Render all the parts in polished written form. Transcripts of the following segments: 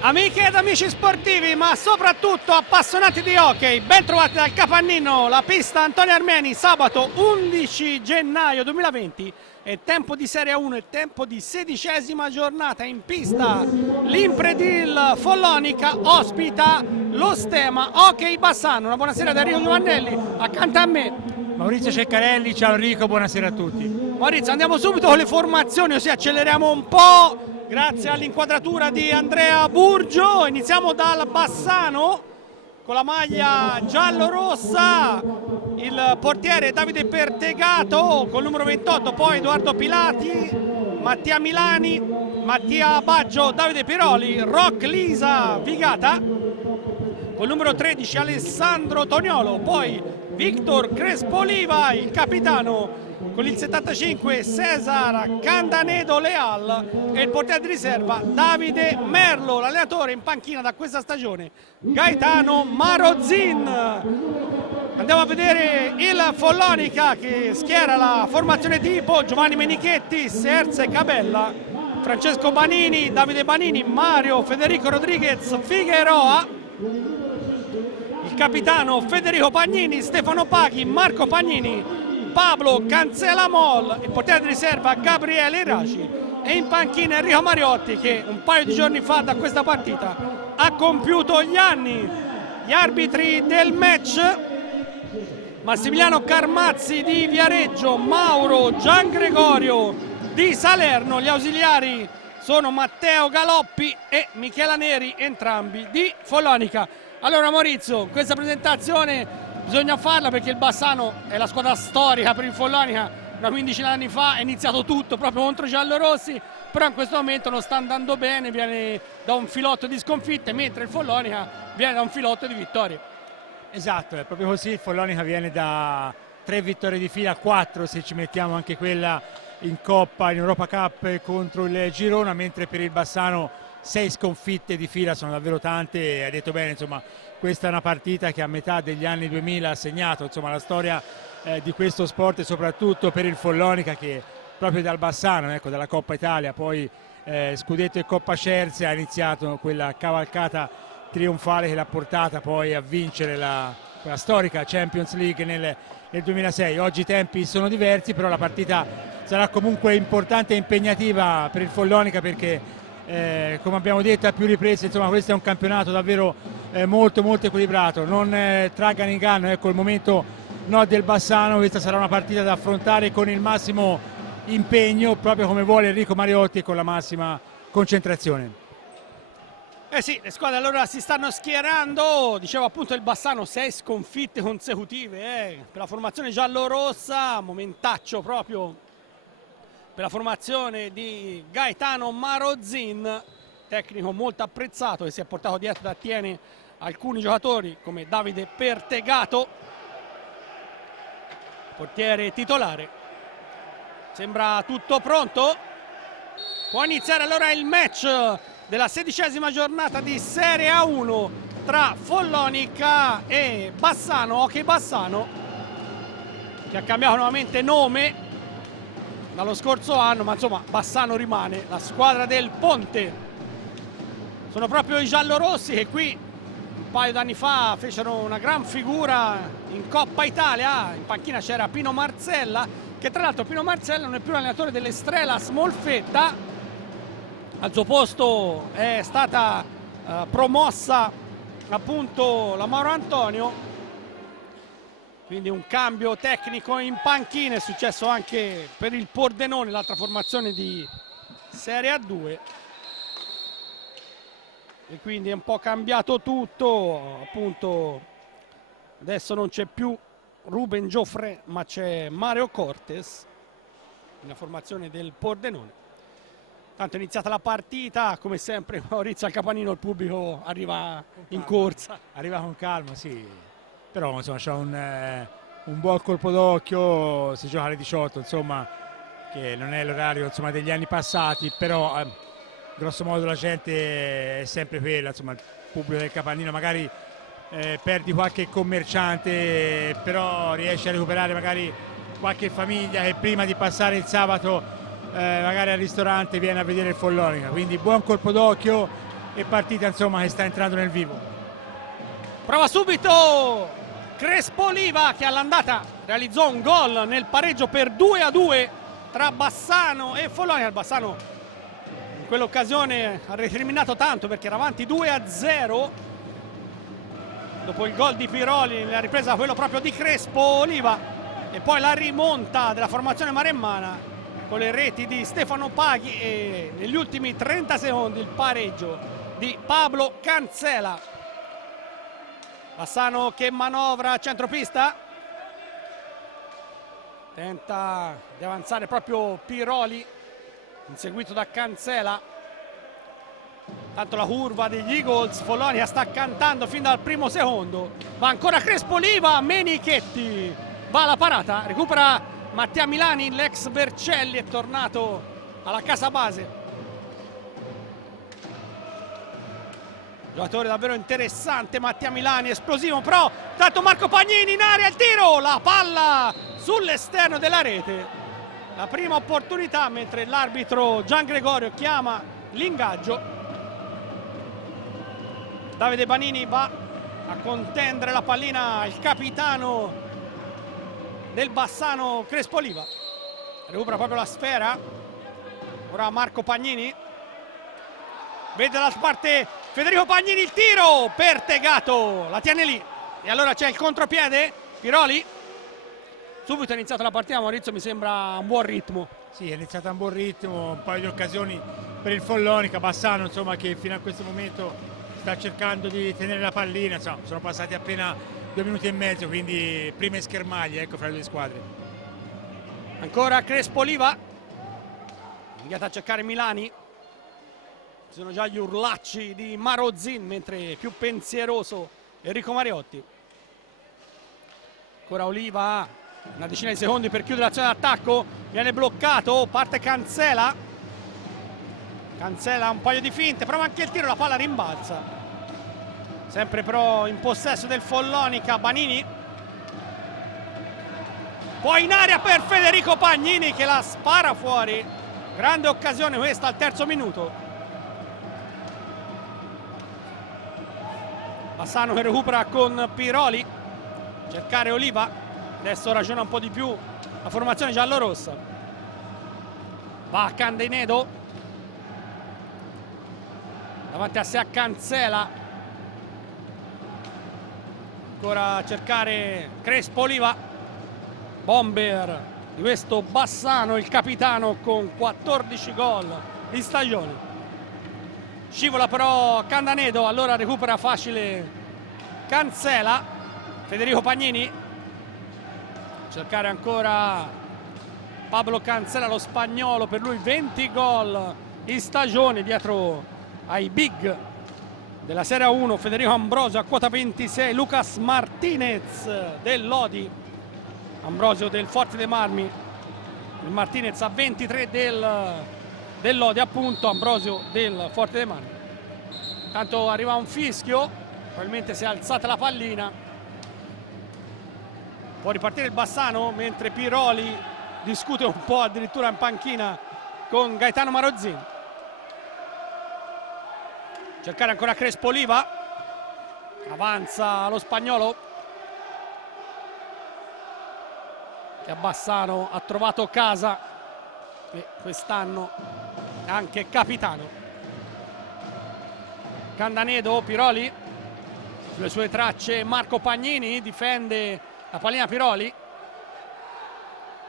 Amiche ed amici sportivi, ma soprattutto appassionati di hockey, ben trovati dal Capannino, la pista Antonio Armeni, sabato 11 gennaio 2020. È tempo di Serie 1, è tempo di 16ª giornata in pista. L'Impredil Follonica ospita lo Stema Hockey Bassano. Una buonasera da Enrico Giovannelli, accanto a me Maurizio Ceccarelli. Ciao Enrico, buonasera a tutti. Maurizio, andiamo subito con le formazioni, così acceleriamo un po'. Grazie all'inquadratura di Andrea Burgio. Iniziamo dal Bassano con la maglia giallo-rossa, il portiere Davide Pertegato con il numero 28, poi Edoardo Pilati, Mattia Milani, Mattia Baggio, Davide Piroli, Rock Lisa Vigata con il numero 13 Alessandro Toniolo, poi Victor Crespoliva, il capitano, con il 75 Cesar Candanedo Leal e il portiere di riserva Davide Merlo. L'allenatore in panchina da questa stagione Gaetano Marozin. Andiamo a vedere il Follonica che schiera la formazione tipo: Giovanni Menichetti, Serse Cabella, Francesco Banini, Davide Banini, Mario Federico Rodriguez Figueroa, il capitano Federico Pagnini, Stefano Paghi, Marco Pagnini, Pablo Cancelamol, il portiere di riserva Gabriele Iraci e in panchina Enrico Mariotti, che un paio di giorni fa da questa partita ha compiuto gli anni. Gli arbitri del match: Massimiliano Carmazzi di Viareggio, Mauro Giangregorio di Salerno. Gli ausiliari sono Matteo Galoppi e Michela Neri, entrambi di Follonica. Allora Maurizio, questa presentazione bisogna farla perché il Bassano è la squadra storica per il Follonica. Una quindicina di anni fa è iniziato tutto proprio contro i giallorossi, però in questo momento non sta andando bene, viene da un filotto di sconfitte, mentre il Follonica viene da un filotto di vittorie. Esatto, è proprio così. Il Follonica viene da 3 vittorie di fila, 4 se ci mettiamo anche quella in Coppa, in Europa Cup contro il Girona, mentre per il Bassano 6 sconfitte di fila sono davvero tante. E hai detto bene, insomma, questa è una partita che a metà degli anni 2000 ha segnato, insomma, la storia di questo sport, e soprattutto per il Follonica, che proprio dal Bassano, ecco, dalla Coppa Italia, poi Scudetto e Coppa Cerze, ha iniziato quella cavalcata trionfale che l'ha portata poi a vincere quella storica Champions League nel 2006. Oggi i tempi sono diversi, però la partita sarà comunque importante e impegnativa per il Follonica perché come abbiamo detto a più riprese, insomma, questo è un campionato davvero molto equilibrato. Non traggano in inganno, ecco, il momento del Bassano. Questa sarà una partita da affrontare con il massimo impegno, proprio come vuole Enrico Mariotti, e con la massima concentrazione. Eh sì, le squadre allora si stanno schierando. Dicevo appunto il Bassano, 6 sconfitte consecutive per la formazione giallo-rossa, momentaccio proprio per la formazione di Gaetano Marozin, tecnico molto apprezzato che si è portato dietro da Tiene alcuni giocatori come Davide Pertegato, portiere titolare. Sembra tutto pronto. Può iniziare allora il match della 16ª giornata di Serie A1 tra Follonica e Bassano, Hockey Bassano, che ha cambiato nuovamente nome dallo scorso anno, ma insomma Bassano rimane la squadra del Ponte. Sono proprio i giallorossi che qui un paio d'anni fa fecero una gran figura in Coppa Italia. In panchina c'era Pino Marzella, che tra l'altro Pino Marzella non è più allenatore dell'Estrela Smolfetta. Al suo posto è stata promossa appunto la Mauro Antonio. Quindi un cambio tecnico in panchina. È successo anche per il Pordenone, l'altra formazione di Serie A2. E quindi è un po' cambiato tutto. Appunto adesso non c'è più Ruben Gioffre, ma c'è Mario Cortes nella formazione del Pordenone. Tanto è iniziata la partita, come sempre Maurizio al Capannino, il pubblico arriva in corsa. Arriva con calma, sì. Però insomma c'è un buon colpo d'occhio, si gioca alle 18, insomma, che non è l'orario, insomma, degli anni passati, però grosso modo la gente è sempre quella, insomma, il pubblico del Capannino. Magari perdi qualche commerciante, però riesci a recuperare magari qualche famiglia che prima di passare il sabato magari al ristorante viene a vedere il Follonica. Quindi buon colpo d'occhio e partita insomma che sta entrando nel vivo. Prova subito Crespo Oliva, che all'andata realizzò un gol nel pareggio per 2-2 tra Bassano e Follonia. Il Bassano in quell'occasione ha recriminato tanto perché era avanti 2-0 dopo il gol di Piroli, nella ripresa quello proprio di Crespo Oliva, e poi la rimonta della formazione maremmana con le reti di Stefano Paghi e negli ultimi 30 secondi il pareggio di Pablo Cancela. Bassano che manovra a centropista, tenta di avanzare proprio Piroli, inseguito da Cancela. Tanto la curva degli Eagles, Follonia sta cantando fin dal primo secondo. Va ancora Crespo Oliva, Menichetti va alla parata, recupera Mattia Milani, l'ex Vercelli è tornato alla casa base. Giocatore davvero interessante Mattia Milani, esplosivo, però tanto Marco Pagnini in area, il tiro, la palla sull'esterno della rete. La prima opportunità mentre l'arbitro Gian Gregorio chiama l'ingaggio. Davide Banini va a contendere la pallina, il capitano del Bassano Crespo Oliva. Recupera proprio la sfera. Ora Marco Pagnini. Vede dall'altra parte Federico Pagnini, il tiro per Tegato, la tiene lì. E allora c'è il contropiede, Piroli. Subito è iniziata la partita, Maurizio, mi sembra un buon ritmo. Sì, è iniziata un buon ritmo, un paio di occasioni per il Follonica. Bassano insomma che fino a questo momento sta cercando di tenere la pallina, insomma, sono passati appena 2 minuti e mezzo, quindi prime schermaglie, ecco, fra le due squadre. Ancora Crespo Oliva, inviata a cercare Milani. Ci sono già gli urlacci di Marozin, mentre più pensieroso Enrico Mariotti. Ancora Oliva, una decina di secondi per chiudere l'azione d'attacco, viene bloccato, parte Cancela. Cancela un paio di finte, prova anche il tiro, la palla rimbalza. Sempre però in possesso del Follonica Banini. Poi in aria per Federico Pagnini che la spara fuori. Grande occasione questa al terzo minuto. Bassano che recupera con Piroli, cercare Oliva, adesso ragiona un po' di più la formazione giallorossa. Va a Candenedo, davanti a sé a Cancela, ancora a cercare Crespo Oliva, bomber di questo Bassano, il capitano con 14 gol in stagione. Scivola però Candanedo, allora recupera facile Cancela. Federico Pagnini, cercare ancora Pablo Cancela, lo spagnolo, per lui 20 gol in stagione dietro ai big della Serie 1, Federico Ambrosio a quota 26, Lucas Martinez del Lodi, Ambrosio del Forte dei Marmi, il Martinez a 23 del Lodi, appunto, Ambrosio del Forte dei Marmi. Tanto arriva un fischio, probabilmente si è alzata la pallina. Può ripartire il Bassano mentre Piroli discute un po' addirittura in panchina con Gaetano Marozin. Cercare ancora Crespo Oliva, avanza lo spagnolo che a Bassano ha trovato casa e quest'anno è anche capitano. Candanedo, Piroli, sulle sue tracce Marco Pagnini, difende la pallina Piroli,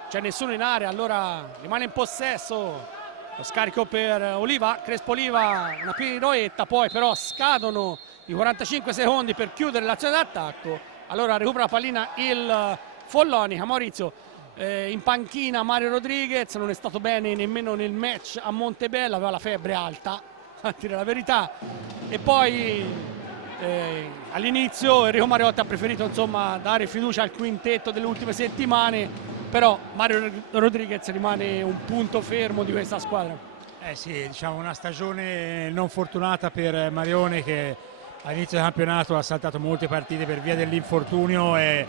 c'è nessuno in area, allora rimane in possesso. Lo scarico per Oliva, Crespo Oliva, una piroetta, poi però scadono i 45 secondi per chiudere l'azione d'attacco. Allora recupera la pallina il Follonica. Maurizio, in panchina Mario Rodriguez, non è stato bene nemmeno nel match a Montebello, aveva la febbre alta, a dire la verità. E poi all'inizio Enrico Mariotti ha preferito insomma dare fiducia al quintetto delle ultime settimane, però Mario Rodriguez rimane un punto fermo di questa squadra. Sì, diciamo una stagione non fortunata per Marione, che all'inizio del campionato ha saltato molte partite per via dell'infortunio e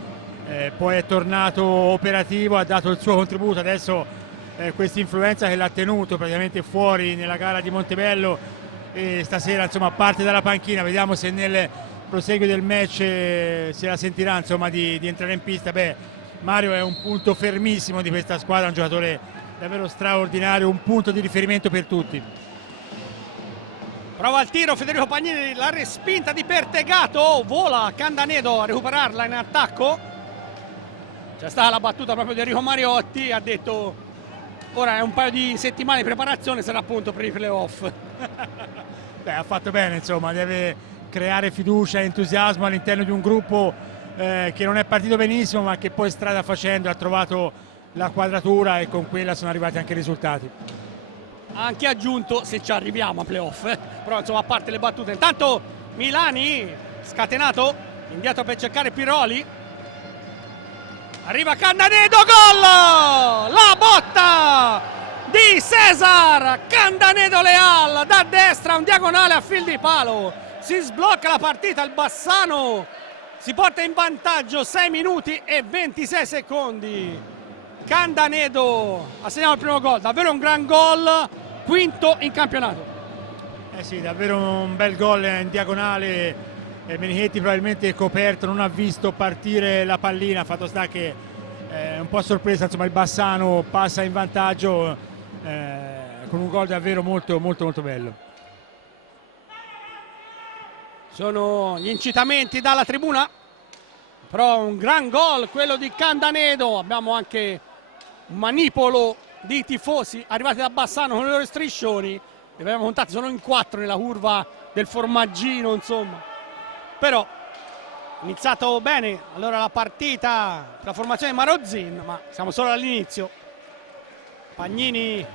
poi è tornato operativo, ha dato il suo contributo. Adesso questa influenza che l'ha tenuto praticamente fuori nella gara di Montebello e stasera insomma parte dalla panchina, vediamo se nel proseguo del match se la sentirà insomma di entrare in pista. Mario è un punto fermissimo di questa squadra, un giocatore davvero straordinario, un punto di riferimento per tutti. Prova il tiro Federico Pagnini, la respinta di Pertegato, vola Candanedo a recuperarla in attacco. C'è stata la battuta proprio di Enrico Mariotti, ha detto ora è un paio di settimane di preparazione, sarà appunto per i playoff. Ha fatto bene insomma, deve creare fiducia e entusiasmo all'interno di un gruppo che non è partito benissimo ma che poi strada facendo ha trovato la quadratura e con quella sono arrivati anche i risultati. Ha anche aggiunto se ci arriviamo a playoff, però insomma a parte le battute. Intanto Milani scatenato, indietro per cercare Piroli, arriva Candanedo, gol! La botta di Cesar Candanedo Leal da destra, un diagonale a fil di palo, si sblocca la partita, il Bassano si porta in vantaggio 6 minuti e 26 secondi. Candanedo ha segnato il primo gol, davvero un gran gol, quinto in campionato. Sì, davvero un bel gol in diagonale. Menichetti probabilmente coperto, non ha visto partire la pallina, fatto sta che un po' a sorpresa insomma il Bassano passa in vantaggio con un gol davvero molto bello. Sono gli incitamenti dalla tribuna, però un gran gol quello di Candanedo. Abbiamo anche un manipolo di tifosi arrivati da Bassano con le loro striscioni, li abbiamo contati, sono in 4 nella curva del formaggino insomma. Però iniziato bene allora la partita, la formazione di Marozin, ma siamo solo all'inizio. Pagnini,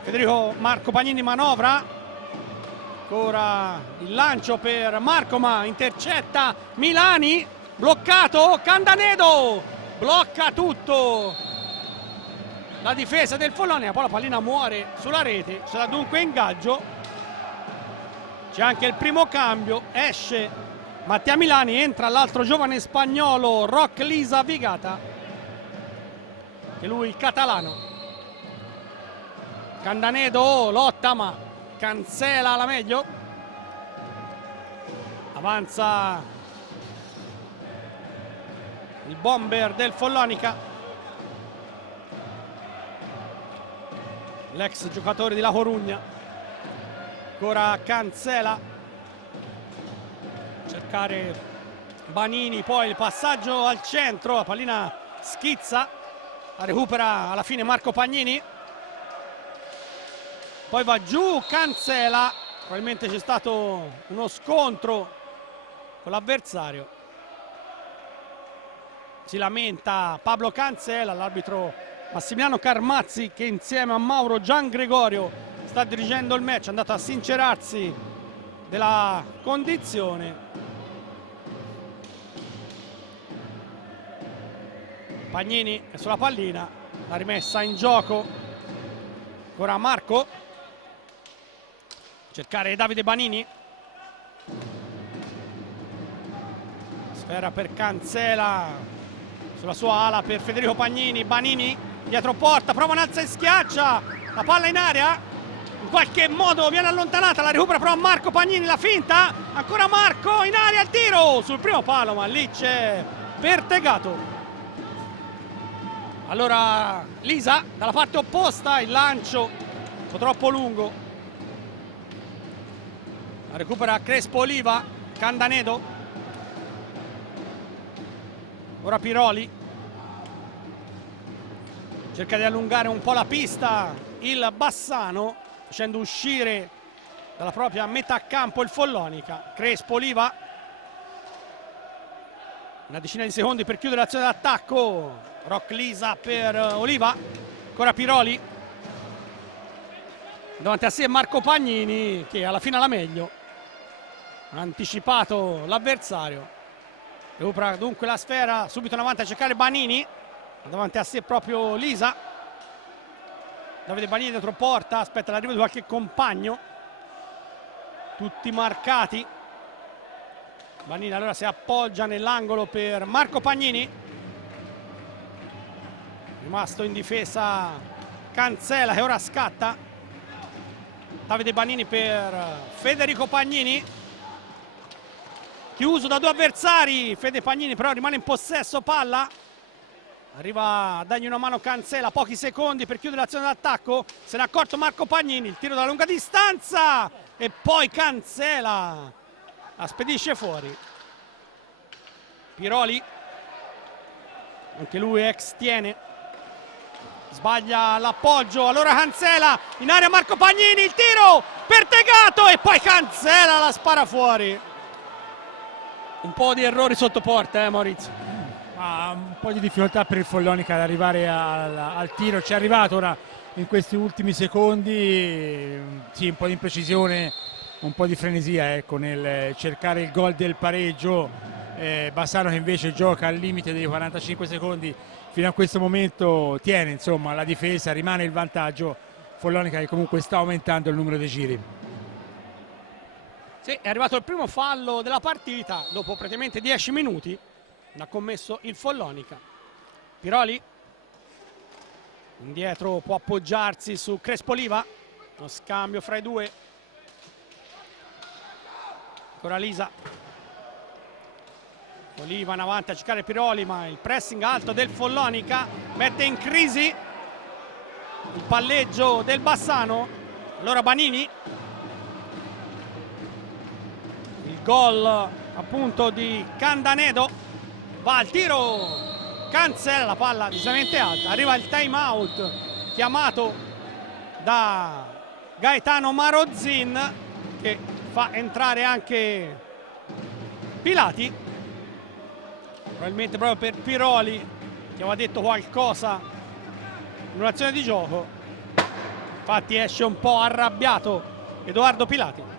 Marco Pagnini manovra, ancora il lancio per Marco ma intercetta Milani, bloccato Candanedo, blocca tutto la difesa del Follonia, poi la pallina muore sulla rete, sarà dunque ingaggio. C'è anche il primo cambio, esce Mattia Milani, entra l'altro giovane spagnolo Roc Lisa Vigata, che lui il catalano. Candanedo lotta ma cancela la meglio, avanza il bomber del Follonica, l'ex giocatore di La Corugna. Ancora cancela, cercare Banini, poi il passaggio al centro, la pallina schizza, la recupera alla fine Marco Pagnini, poi va giù, cancela, probabilmente c'è stato uno scontro con l'avversario, si lamenta Pablo Cancela, l'arbitro Massimiliano Carmazzi, che insieme a Mauro Giangregorio sta dirigendo il match, è andato a sincerarsi della condizione. Pagnini è sulla pallina, la rimessa in gioco, ancora Marco, cercare Davide Banini, sfera per Cancela, sulla sua ala per Federico Pagnini, Banini dietro porta, prova un alza e schiaccia, la palla in area, in qualche modo viene allontanata, la recupera però Marco Pagnini, la finta, ancora Marco in area, il tiro sul primo palo, ma lì c'è Pertegato. Allora Lisa dalla parte opposta, il lancio un po' troppo lungo, la recupera Crespo Oliva, Candanedo, ora Piroli, cerca di allungare un po' la pista il Bassano, facendo uscire dalla propria metà campo il Follonica. Crespo Oliva, una decina di secondi per chiudere l'azione d'attacco, Roc Lisa per Oliva, ancora Piroli, davanti a sé Marco Pagnini che alla fine ha la meglio, ha anticipato l'avversario, recupera dunque la sfera, subito in avanti a cercare Banini, davanti a sé proprio Lisa, Davide Banini dietro porta, aspetta l'arrivo di qualche compagno, tutti marcati. Banini allora si appoggia nell'angolo per Marco Pagnini, rimasto in difesa Cancela che ora scatta, Davide Banini per Federico Pagnini, chiuso da due avversari. Fede Pagnini però rimane in possesso palla, arriva a dargli una mano Cancela, pochi secondi per chiudere l'azione d'attacco, se n'è accorto Marco Pagnini, il tiro da lunga distanza e poi Cancela la spedisce fuori. Piroli, anche lui ex Tiene, sbaglia l'appoggio, allora Cancela in area, Marco Pagnini, il tiro per Tegato e poi Cancela la spara fuori. Un po' di errori sotto porta, Maurizio. Un po' di difficoltà per il Follonica ad arrivare al tiro, ci è arrivato ora in questi ultimi secondi, sì, un po' di imprecisione, un po' di frenesia, ecco, nel cercare il gol del pareggio. Bassano che invece gioca al limite dei 45 secondi fino a questo momento, tiene insomma la difesa, rimane il vantaggio. Follonica che comunque sta aumentando il numero dei giri. Sì, è arrivato il primo fallo della partita dopo praticamente 10 minuti, l'ha commesso il Follonica. Piroli indietro, può appoggiarsi su Crespoliva, uno scambio fra i due. Ancora Lisa, Oliva in avanti a cercare Piroli, ma il pressing alto del Follonica mette in crisi il palleggio del Bassano. Allora Banini, il gol appunto di Candanedo, va al tiro, Cancela, la palla decisamente alta, arriva il time out chiamato da Gaetano Marozzin che fa entrare anche Pilati, probabilmente proprio per Piroli che aveva detto qualcosa in un'azione di gioco. Infatti esce un po' arrabbiato Edoardo Pilati.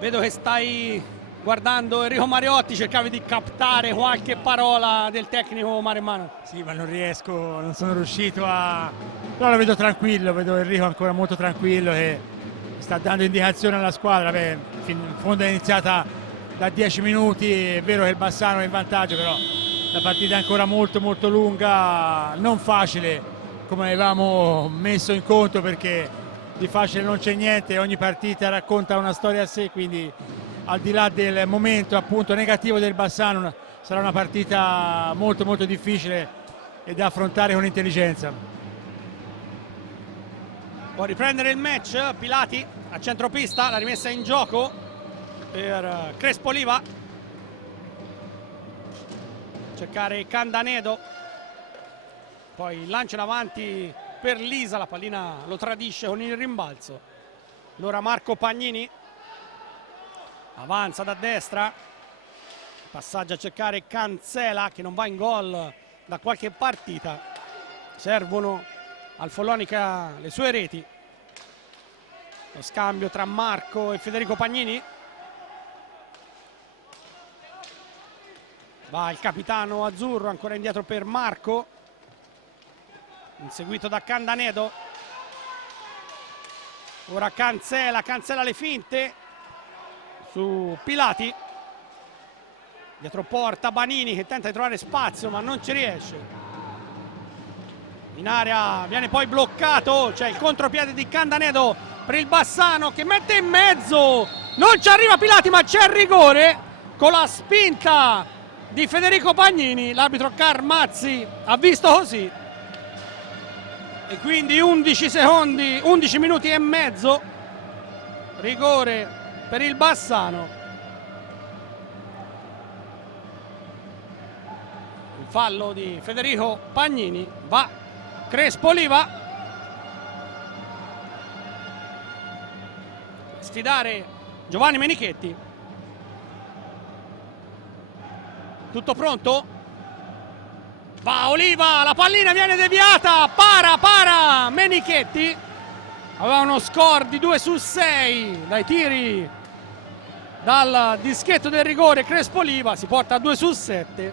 Vedo che stai guardando Enrico Mariotti, cercavi di captare qualche parola del tecnico maremmano. Sì, ma non riesco, non sono riuscito a... però lo vedo tranquillo, vedo Enrico ancora molto tranquillo che sta dando indicazioni alla squadra. Beh, in fondo è iniziata da 10 minuti, è vero che il Bassano è in vantaggio, però la partita è ancora molto molto lunga, non facile come avevamo messo in conto, perché di facile non c'è niente, ogni partita racconta una storia a sé, quindi al di là del momento appunto negativo del Bassano sarà una partita molto molto difficile e da affrontare con intelligenza. Può riprendere il match Pilati a centropista, la rimessa in gioco per Crespoliva, cercare Candanedo, poi lancia in avanti per Lisa, la pallina lo tradisce con il rimbalzo. Allora Marco Pagnini avanza da destra, passaggio a cercare Cancela che non va in gol da qualche partita. Servono al Follonica le sue reti. Lo scambio tra Marco e Federico Pagnini, va il capitano azzurro ancora indietro per Marco, inseguito da Candanedo. Ora Cancela le finte su Pilati, dietro porta Banini che tenta di trovare spazio ma non ci riesce. In area viene poi bloccato, c'è il contropiede di Candanedo per il Bassano che mette in mezzo, non ci arriva Pilati ma c'è il rigore con la spinta di Federico Pagnini. L'arbitro Carmazzi ha visto così e quindi 11 minuti e mezzo, rigore per il Bassano. Il fallo di Federico Pagnini, va Crespoliva a sfidare Giovanni Menichetti. Tutto pronto? Va Oliva, la pallina viene deviata, para Menichetti, aveva uno score di 2/6 dai tiri dal dischetto del rigore. Crespoliva si porta a 2/7,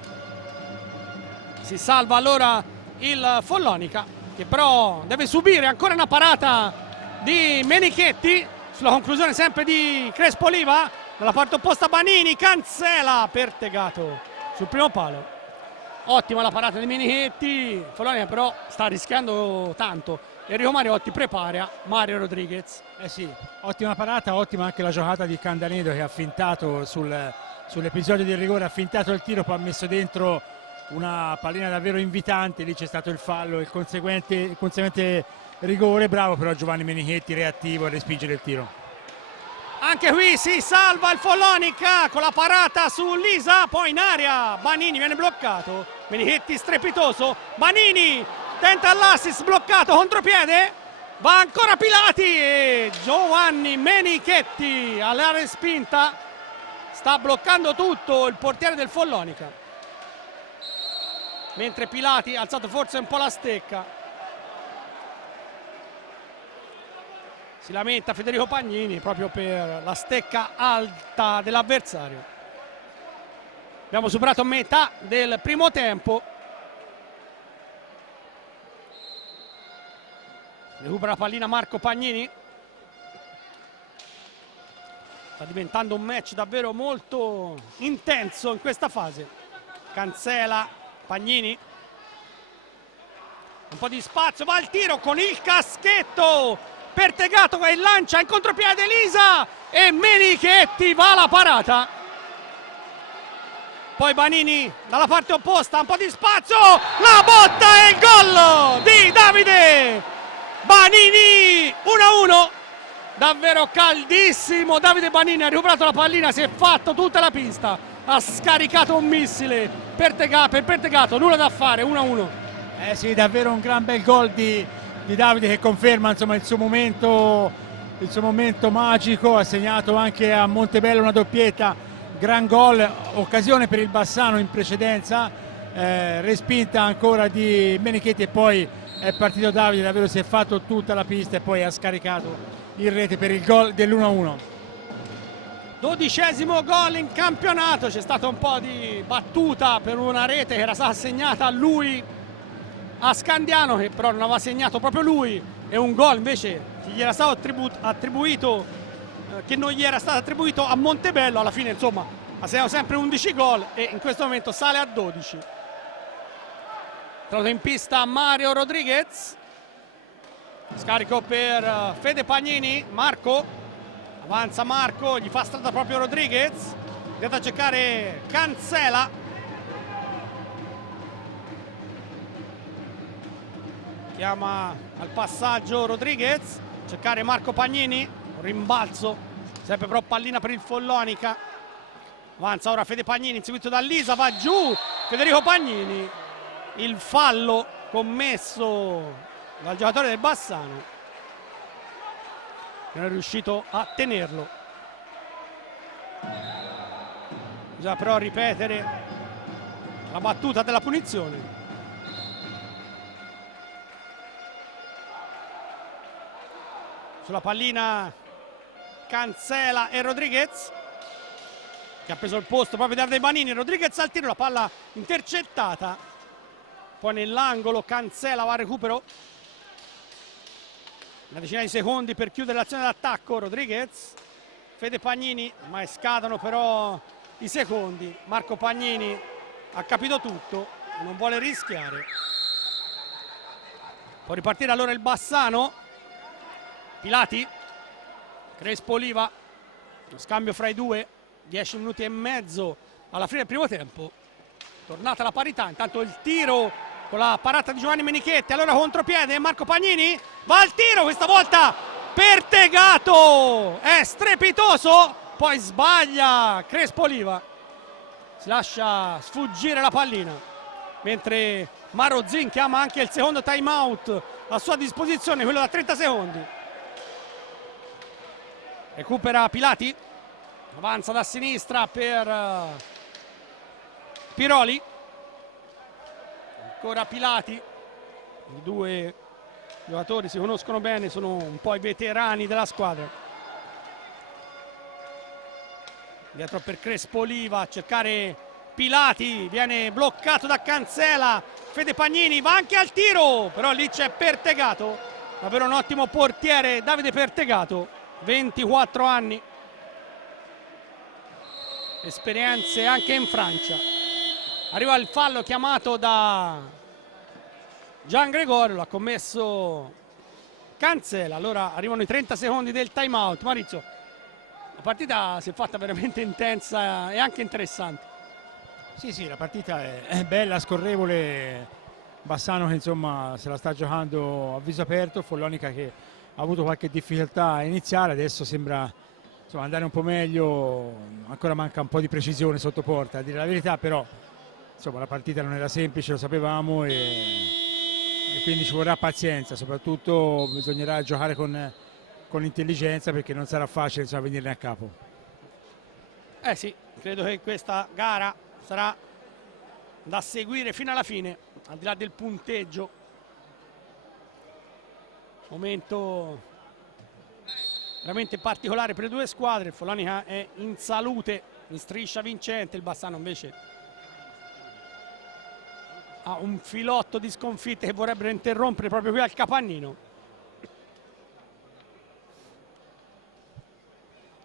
si salva allora il Follonica, che però deve subire ancora una parata di Menichetti sulla conclusione sempre di Crespo Oliva. Dalla parte opposta Banini cancela Pertegato sul primo palo. Ottima la parata di Menichetti, Follonica però sta rischiando tanto. Enrico Mariotti prepara Mario Rodriguez. Sì, ottima parata, ottima anche la giocata di Candanedo, che ha fintato sull'episodio del rigore, ha fintato il tiro, poi ha messo dentro una pallina davvero invitante. Lì c'è stato il fallo, il conseguente rigore. Bravo però Giovanni Menichetti, reattivo a respingere il tiro. Anche qui si salva il Follonica con la parata su Lisa, poi in aria Banini viene bloccato, Menichetti strepitoso, Banini tenta l'assist, bloccato, contropiede, va ancora Pilati e Giovanni Menichetti alla respinta sta bloccando tutto il portiere del Follonica, mentre Pilati ha alzato forse un po' la stecca. Si lamenta Federico Pagnini proprio per la stecca alta dell'avversario. Abbiamo superato metà del primo tempo. Recupera la pallina Marco Pagnini. Sta diventando un match davvero molto intenso in questa fase. Cancela Pagnini. Un po' di spazio, va al tiro con il caschetto. Pertegato che lancia in contropiede Lisa e Menichetti va alla parata. Poi Banini dalla parte opposta, un po' di spazio, la botta e il gol di Davide Banini, 1-1. Davvero caldissimo Davide Banini, ha recuperato la pallina, si è fatto tutta la pista, ha scaricato un missile per Pertegato, nulla da fare, 1-1. Sì, davvero un gran bel gol di Davide, che conferma insomma il suo momento magico. Ha segnato anche a Montebello una doppietta, gran gol, occasione per il Bassano in precedenza, respinta ancora di Menichetti e poi è partito Davide, davvero si è fatto tutta la pista e poi ha scaricato in rete per il gol dell'1-1. 12° gol in campionato, c'è stata un po' di battuta per una rete che era stata assegnata a lui, a Scandiano, che però non aveva segnato proprio lui, e un gol invece che gli era stato attribuito, che non gli era stato attribuito a Montebello. Alla fine insomma ha segnato sempre 11 gol e in questo momento sale a 12. Trovato in pista Mario Rodriguez, scarico per Fede Pagnini, Marco, avanza Marco, gli fa strada proprio Rodriguez, deve a cercare Cancela. Chiama al passaggio Rodriguez, cercare Marco Pagnini, un rimbalzo, sempre però pallina per il Follonica. Avanza ora Fede Pagnini, inseguito da Lisa, va giù Federico Pagnini. Il fallo commesso dal giocatore del Bassano, non è riuscito a tenerlo. Bisogna però ripetere la battuta della punizione. Sulla pallina Cancela e Rodriguez, che ha preso il posto proprio da Davide Banini. Rodriguez al tiro, la palla intercettata, poi nell'angolo Cancela va a recupero, una decina di secondi per chiudere l'azione d'attacco. Rodriguez, Fede Pagnini, ormai scadono però i secondi. Marco Pagnini ha capito tutto, non vuole rischiare. Può ripartire allora il Bassano. Pilati, Crespo Oliva, lo scambio fra i due, 10 minuti e mezzo alla fine del primo tempo, tornata la parità. Intanto il tiro con la parata di Giovanni Menichetti, allora contropiede Marco Pagnini, va al tiro, questa volta Pertegato, è strepitoso, poi sbaglia Crespo Oliva, si lascia sfuggire la pallina, mentre Marozin chiama anche il secondo time out a sua disposizione, quello da 30 secondi. Recupera Pilati, avanza da sinistra per Piroli, ancora Pilati. I due giocatori si conoscono bene, sono un po' i veterani della squadra. Dietro per Crespo Oliva a cercare Pilati viene bloccato da Cancela, Fede Pagnini va anche al tiro, però lì c'è Pertegato, davvero un ottimo portiere Davide Pertegato, 24 anni, esperienze anche in Francia. Arriva il fallo chiamato da Gian Gregorio, l'ha commesso Cancela. Allora arrivano i 30 secondi del time out. Maurizio, la partita si è fatta veramente intensa e anche interessante. Sì, la partita è bella, scorrevole. Bassano che insomma se la sta giocando a viso aperto, Follonica che ha avuto qualche difficoltà iniziale, adesso sembra insomma andare un po' meglio, ancora manca un po' di precisione sotto porta, a dire la verità, però insomma la partita non era semplice, lo sapevamo, e quindi ci vorrà pazienza, soprattutto bisognerà giocare con intelligenza, perché non sarà facile insomma venirne a capo. Sì, credo che questa gara sarà da seguire fino alla fine, al di là del punteggio. Momento veramente particolare per le due squadre. Il Follonica è in salute, in striscia vincente, il Bassano invece ha un filotto di sconfitte che vorrebbero interrompere proprio qui al Capannino.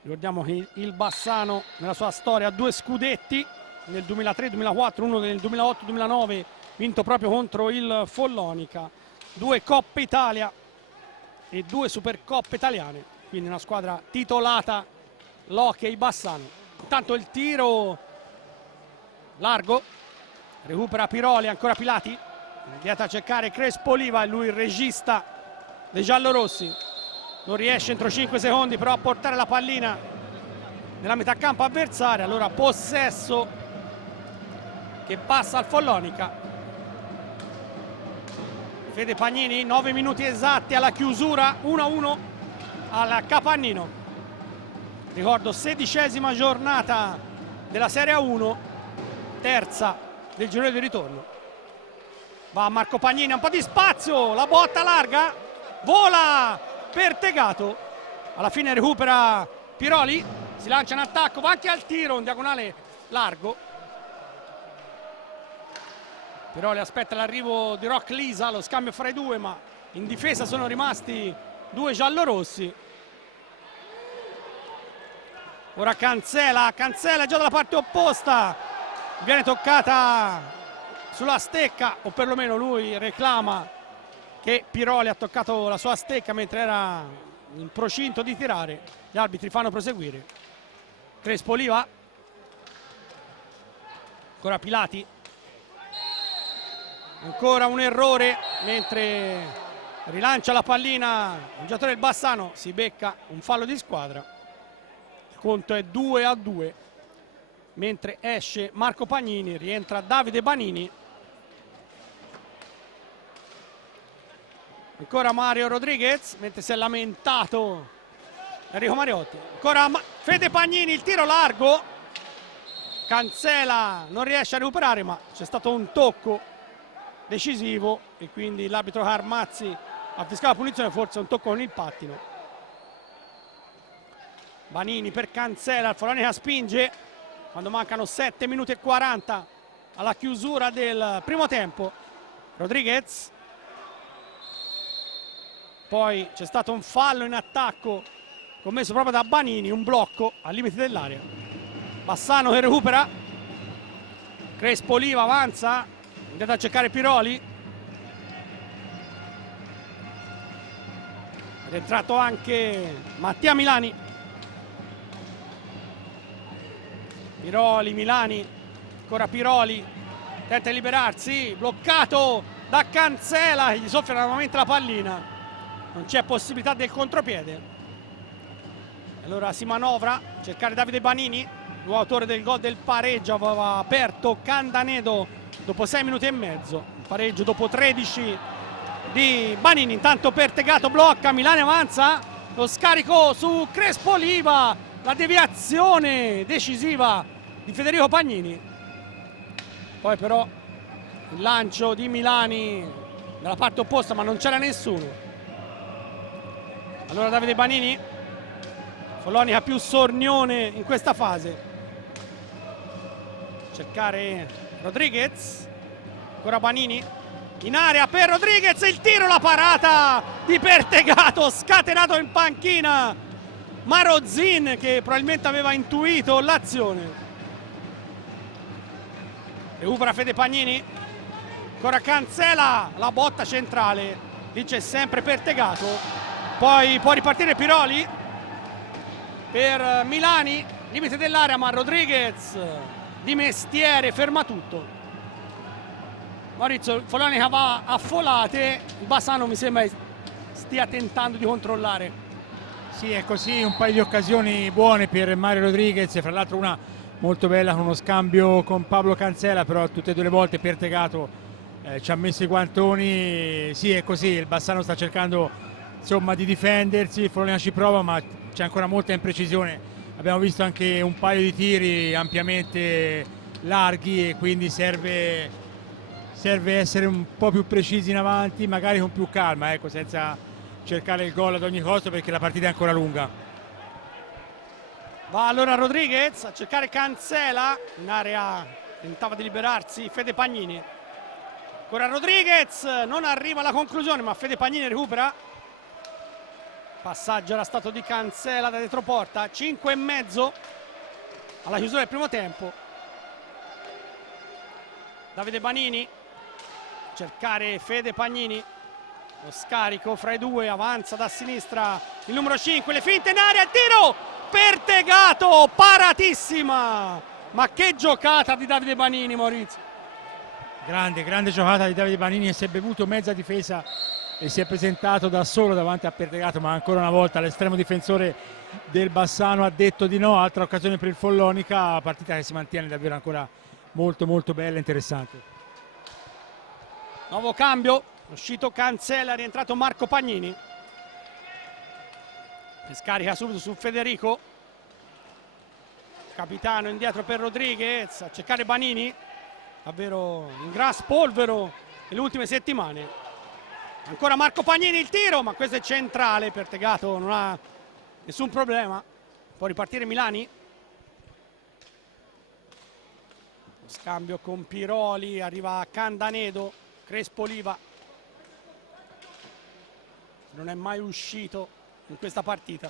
Ricordiamo che il Bassano nella sua storia ha 2 scudetti, nel 2003-2004, uno nel 2008-2009 vinto proprio contro il Follonica, 2 Coppe Italia e 2 Supercoppe italiane, quindi una squadra titolata l'Hockey Bassano. Intanto il tiro largo, recupera Piroli, ancora Pilati, andiata a cercare Crespo Oliva, e lui il regista dei giallorossi non riesce entro 5 secondi però a portare la pallina nella metà campo avversaria. Allora possesso che passa al Follonica. Fede Pagnini, 9 minuti esatti alla chiusura, 1-1 al Capannino. Ricordo 16ª giornata della Serie A1, terza del girone di ritorno. Va Marco Pagnini, un po' di spazio, la botta larga, vola Pertegato, alla fine recupera Piroli, si lancia in attacco, va anche al tiro, un diagonale largo. Piroli aspetta l'arrivo di Rock Lisa, lo scambio fra i due, ma in difesa sono rimasti 2 giallorossi. Ora Cancela già dalla parte opposta, viene toccata sulla stecca, o perlomeno lui reclama che Piroli ha toccato la sua stecca mentre era in procinto di tirare. Gli arbitri fanno proseguire. Crespo Oliva, ancora Pilati, ancora un errore mentre rilancia la pallina il giocatore del Bassano, si becca un fallo di squadra. Il conto è 2-2 mentre esce Marco Pagnini, rientra Davide Banini. Ancora Mario Rodriguez mentre si è lamentato Enrico Mariotti. Ancora Fede Pagnini, il tiro largo, Cancela non riesce a recuperare, ma c'è stato un tocco decisivo e quindi l'arbitro Carmazzi ha fiscato la punizione, forse un tocco con il pattino. Banini per Cancela, il Follonica spinge quando mancano 7 minuti e 40 alla chiusura del primo tempo. Rodriguez, poi c'è stato un fallo in attacco commesso proprio da Banini, un blocco al limite dell'area. Bassano che recupera, Crespo Oliva avanza, andate a cercare Piroli, è entrato anche Mattia Milani. Piroli, Milani, ancora Piroli, tenta di liberarsi, bloccato da Cancela che gli soffia nuovamente la pallina, non c'è possibilità del contropiede. Allora si manovra, cercare Davide Banini, nuovo autore del gol del pareggio, aveva aperto Candanedo dopo 6 minuti e mezzo, pareggio dopo 13 di Banini. Intanto Pertegato blocca, Milani avanza, lo scarico su Crespo Oliva, la deviazione decisiva di Federico Pagnini. Poi però il lancio di Milani dalla parte opposta, ma non c'era nessuno. Allora Davide Banini, Follonica più sornione in questa fase. cercare Rodriguez, ancora Banini in area per Rodriguez, il tiro, la parata di Pertegato, scatenato in panchina Marozin, che probabilmente aveva intuito l'azione. Recupera Fede Pagnini, ancora Cancela, la botta centrale, lì c'è sempre Pertegato, poi può ripartire Piroli per Milani, limite dell'area, ma Rodriguez di mestiere ferma tutto. Maurizio, Follonica va a folate, il Bassano mi sembra stia tentando di controllare. Sì, è così, un paio di occasioni buone per Mario Rodriguez, fra l'altro una molto bella con uno scambio con Pablo Cancela, però tutte e due le volte Pertegato ci ha messo i guantoni. Sì, è così, il Bassano sta cercando insomma di difendersi, il Follonica ci prova, ma c'è ancora molta imprecisione. Abbiamo visto anche un paio di tiri ampiamente larghi e quindi serve essere un po' più precisi in avanti, magari con più calma, ecco, senza cercare il gol ad ogni costo, perché la partita è ancora lunga. Va allora Rodriguez a cercare Cancela, in area tentava di liberarsi Fede Pagnini. Ancora Rodriguez, non arriva alla conclusione, ma Fede Pagnini recupera. Passaggio era stato di Cancela da dietro porta, 5,5 alla chiusura del primo tempo. Davide Banini, cercare Fede Pagnini, lo scarico fra i due, avanza da sinistra il numero 5, le finte in area, il tiro, Pertegato, paratissima, ma che giocata di Davide Banini, Maurizio. Grande giocata di Davide Banini, che si è bevuto mezza difesa e si è presentato da solo davanti a Pertegato, ma ancora una volta l'estremo difensore del Bassano ha detto di no. Altra occasione per il Follonica, partita che si mantiene davvero ancora molto bella e interessante. Nuovo cambio, uscito Cancela, è rientrato Marco Pagnini, che scarica subito su Federico, capitano indietro per Rodriguez, a cercare Banini, davvero in gran spolvero nelle ultime settimane. Ancora Marco Pagnini, il tiro, ma questo è centrale, Pertegato non ha nessun problema. Può ripartire Milani. Lo scambio con Piroli, arriva Candanedo, Crespo Oliva. Non è mai uscito in questa partita.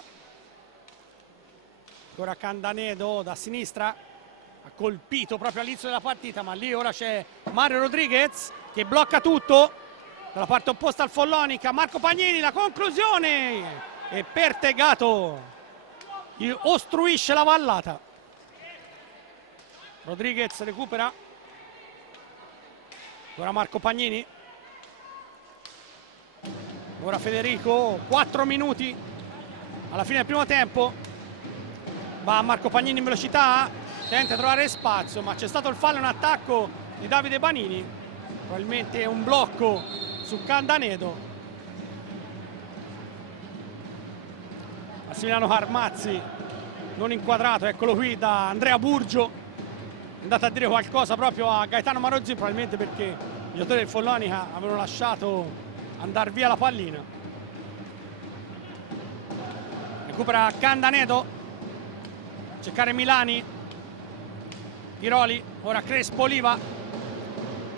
Ancora Candanedo da sinistra, ha colpito proprio all'inizio della partita, ma lì ora c'è Mario Rodriguez che blocca tutto. Dalla parte opposta al Follonica, Marco Pagnini, la conclusione, e Pertegato gli ostruisce la vallata. Rodriguez recupera, ora Marco Pagnini, ora Federico, 4 minuti alla fine del primo tempo, va Marco Pagnini in velocità, tenta di trovare spazio, ma c'è stato il fallo in attacco di Davide Banini, probabilmente un blocco su Candanedo. Massimiliano Carmazzi non inquadrato, eccolo qui da Andrea Burgio, è andato a dire qualcosa proprio a Gaetano Marozzi, probabilmente perché i giocatori del Follonica avevano lasciato andare via la pallina. Recupera Candanedo, cercare Milani, Piroli, ora Crespo Oliva,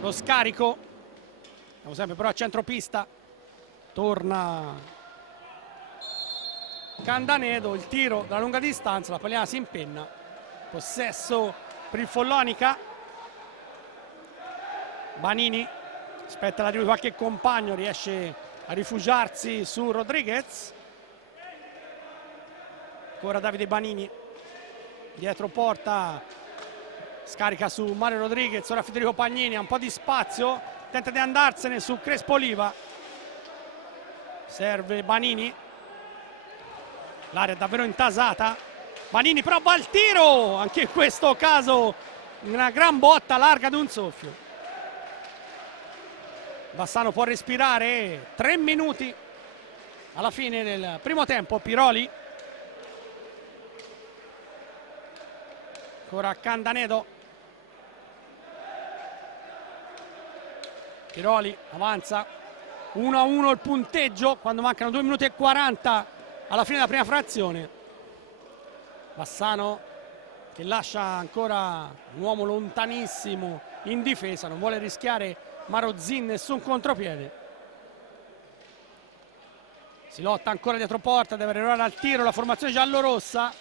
lo scarico, siamo sempre però a centropista, torna Candanedo, il tiro dalla lunga distanza, la pallina si impenna, possesso per il Follonica. Banini aspetta l'arrivo di qualche compagno, riesce a rifugiarsi su Rodriguez. Ancora Davide Banini dietro porta, scarica su Mario Rodriguez, ora Federico Pagnini, ha un po' di spazio, tenta di andarsene su Crespo Oliva, serve Banini, l'area è davvero intasata, Banini però va al tiro, anche in questo caso una gran botta larga di un soffio. Bassano può respirare, 3 minuti alla fine del primo tempo. Piroli, ancora Candanedo, Piroli avanza, 1-1 il punteggio quando mancano 2 minuti e 40 alla fine della prima frazione. Bassano che lascia ancora un uomo lontanissimo in difesa, non vuole rischiare Marozin nessun contropiede. Si lotta ancora dietro porta, deve arrivare al tiro la formazione giallorossa.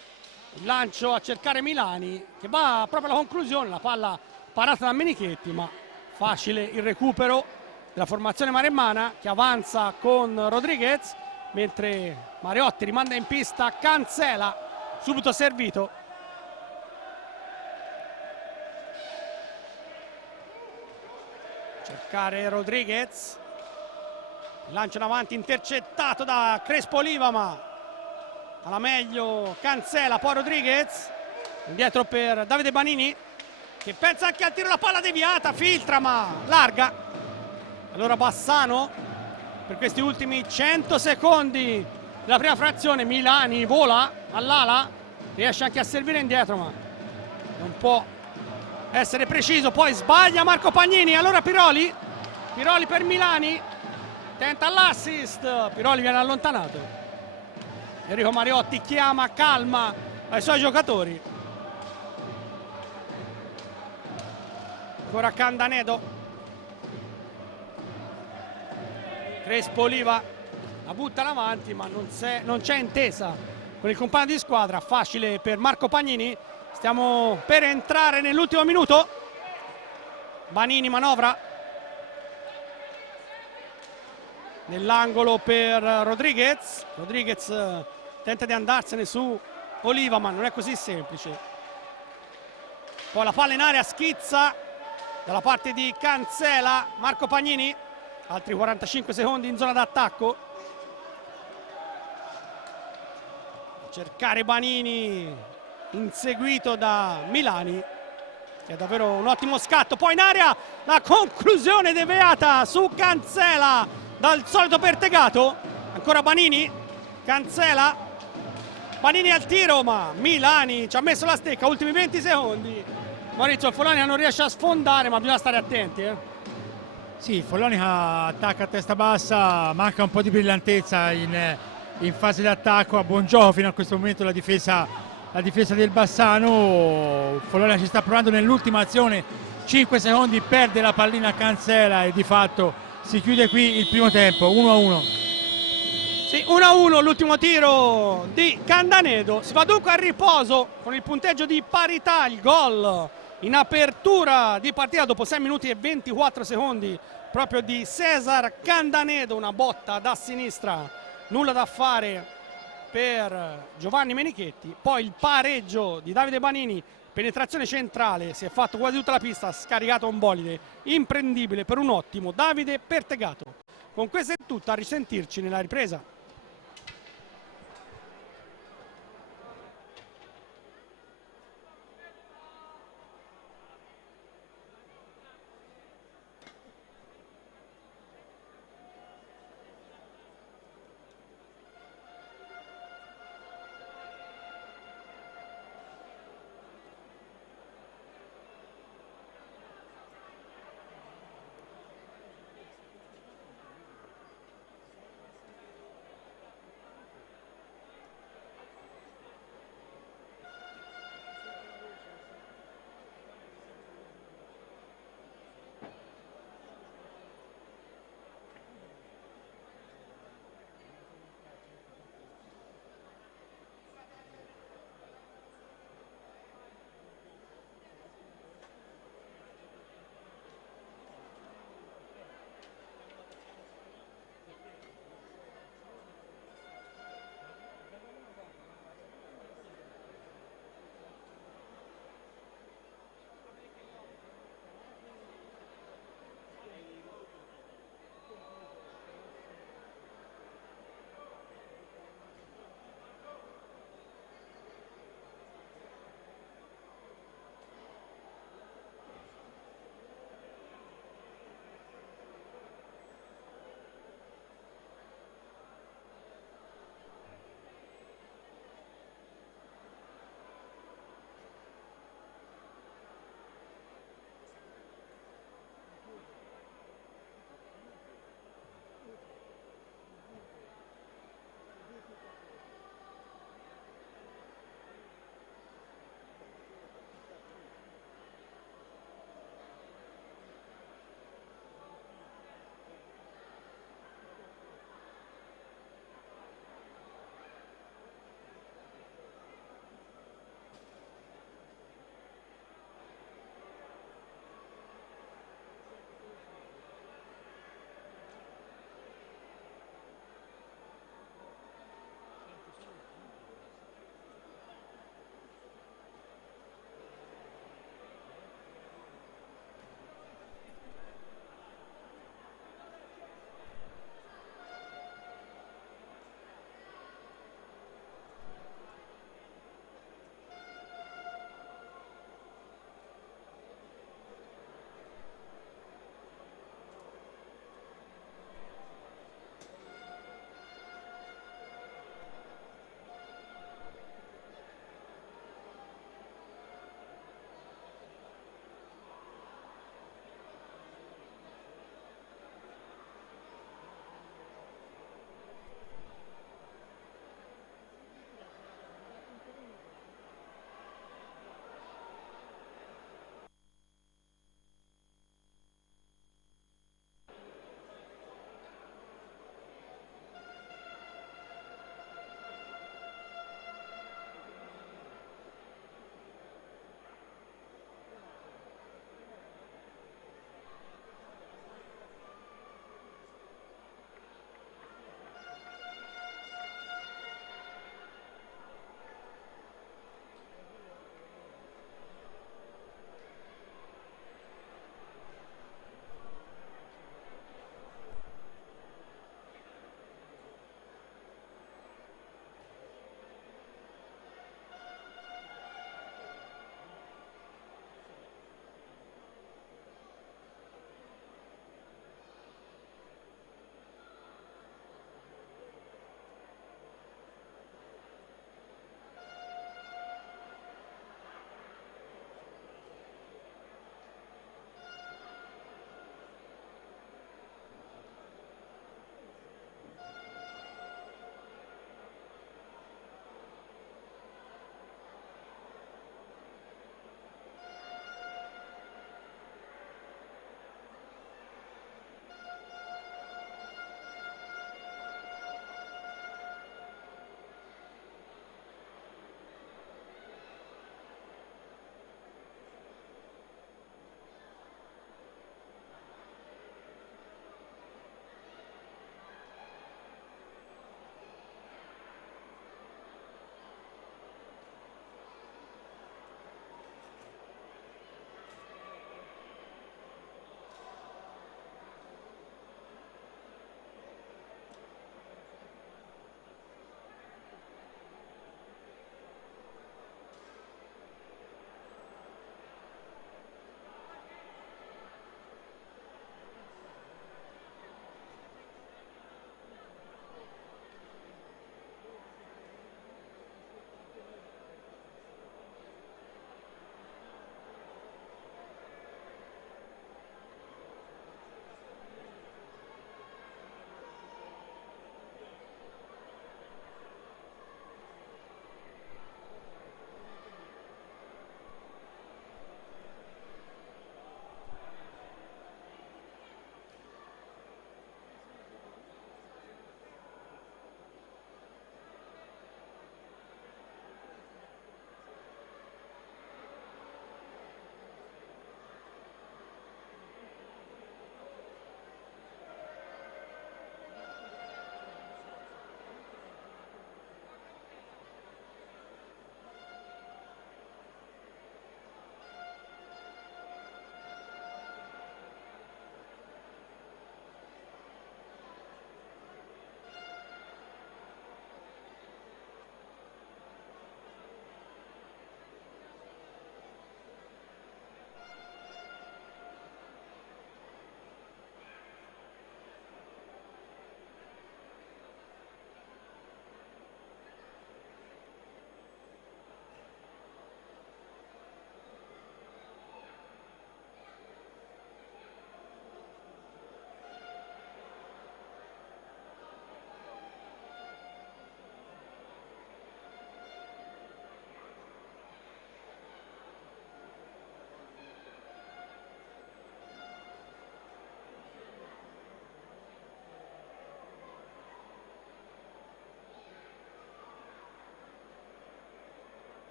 Il lancio a cercare Milani, che va proprio alla conclusione, la palla parata da Menichetti, ma facile il recupero della formazione maremmana, che avanza con Rodriguez, mentre Mariotti rimanda in pista Cancela, subito servito. Cercare Rodriguez, lancio in avanti intercettato da Crespo Oliva, ma alla meglio Cancela, poi Rodriguez, indietro per Davide Banini, che pensa anche al tiro, la palla deviata, filtra ma larga. Allora Bassano, per questi ultimi 100 secondi della prima frazione, Milani vola all'ala, riesce anche a servire indietro ma non può essere preciso, poi sbaglia Marco Pagnini. Allora Piroli per Milani, tenta l'assist, Piroli viene allontanato. Enrico Mariotti chiama calma ai suoi giocatori. Ancora Candanedo, Crespo Oliva la butta in avanti ma non c'è intesa con il compagno di squadra. Facile per Marco Pagnini. Stiamo per entrare nell'ultimo minuto. Banini manovra nell'angolo per Rodriguez. Rodriguez tenta di andarsene su Oliva ma non è così semplice. Poi la palla in area, schizza dalla parte di Cancela. Marco Pagnini, altri 45 secondi in zona d'attacco. Cercare Banini, inseguito da Milani, che è davvero un ottimo scatto. Poi in area la conclusione deviata su Cancela dal solito Pertegato. Ancora Banini, Cancela, Banini al tiro ma Milani ci ha messo la stecca. Ultimi 20 secondi. Maurizio, Follonica non riesce a sfondare ma bisogna stare attenti. Sì, Follonica attacca a testa bassa, manca un po' di brillantezza in fase d'attacco. A buon gioco fino a questo momento la difesa del Bassano. Follonica ci sta provando nell'ultima azione, 5 secondi, perde la pallina a Cancela e di fatto si chiude qui il primo tempo, 1-1. Sì, 1-1 l'ultimo tiro di Candanedo. Si va dunque a riposo con il punteggio di parità. Il gol in apertura di partita dopo 6 minuti e 24 secondi proprio di Cesar Candanedo, una botta da sinistra, nulla da fare per Giovanni Menichetti. Poi il pareggio di Davide Banini, penetrazione centrale, si è fatto quasi tutta la pista, ha scaricato un bolide imprendibile per un ottimo Davide Pertegato. Con questo è tutto, a risentirci nella ripresa.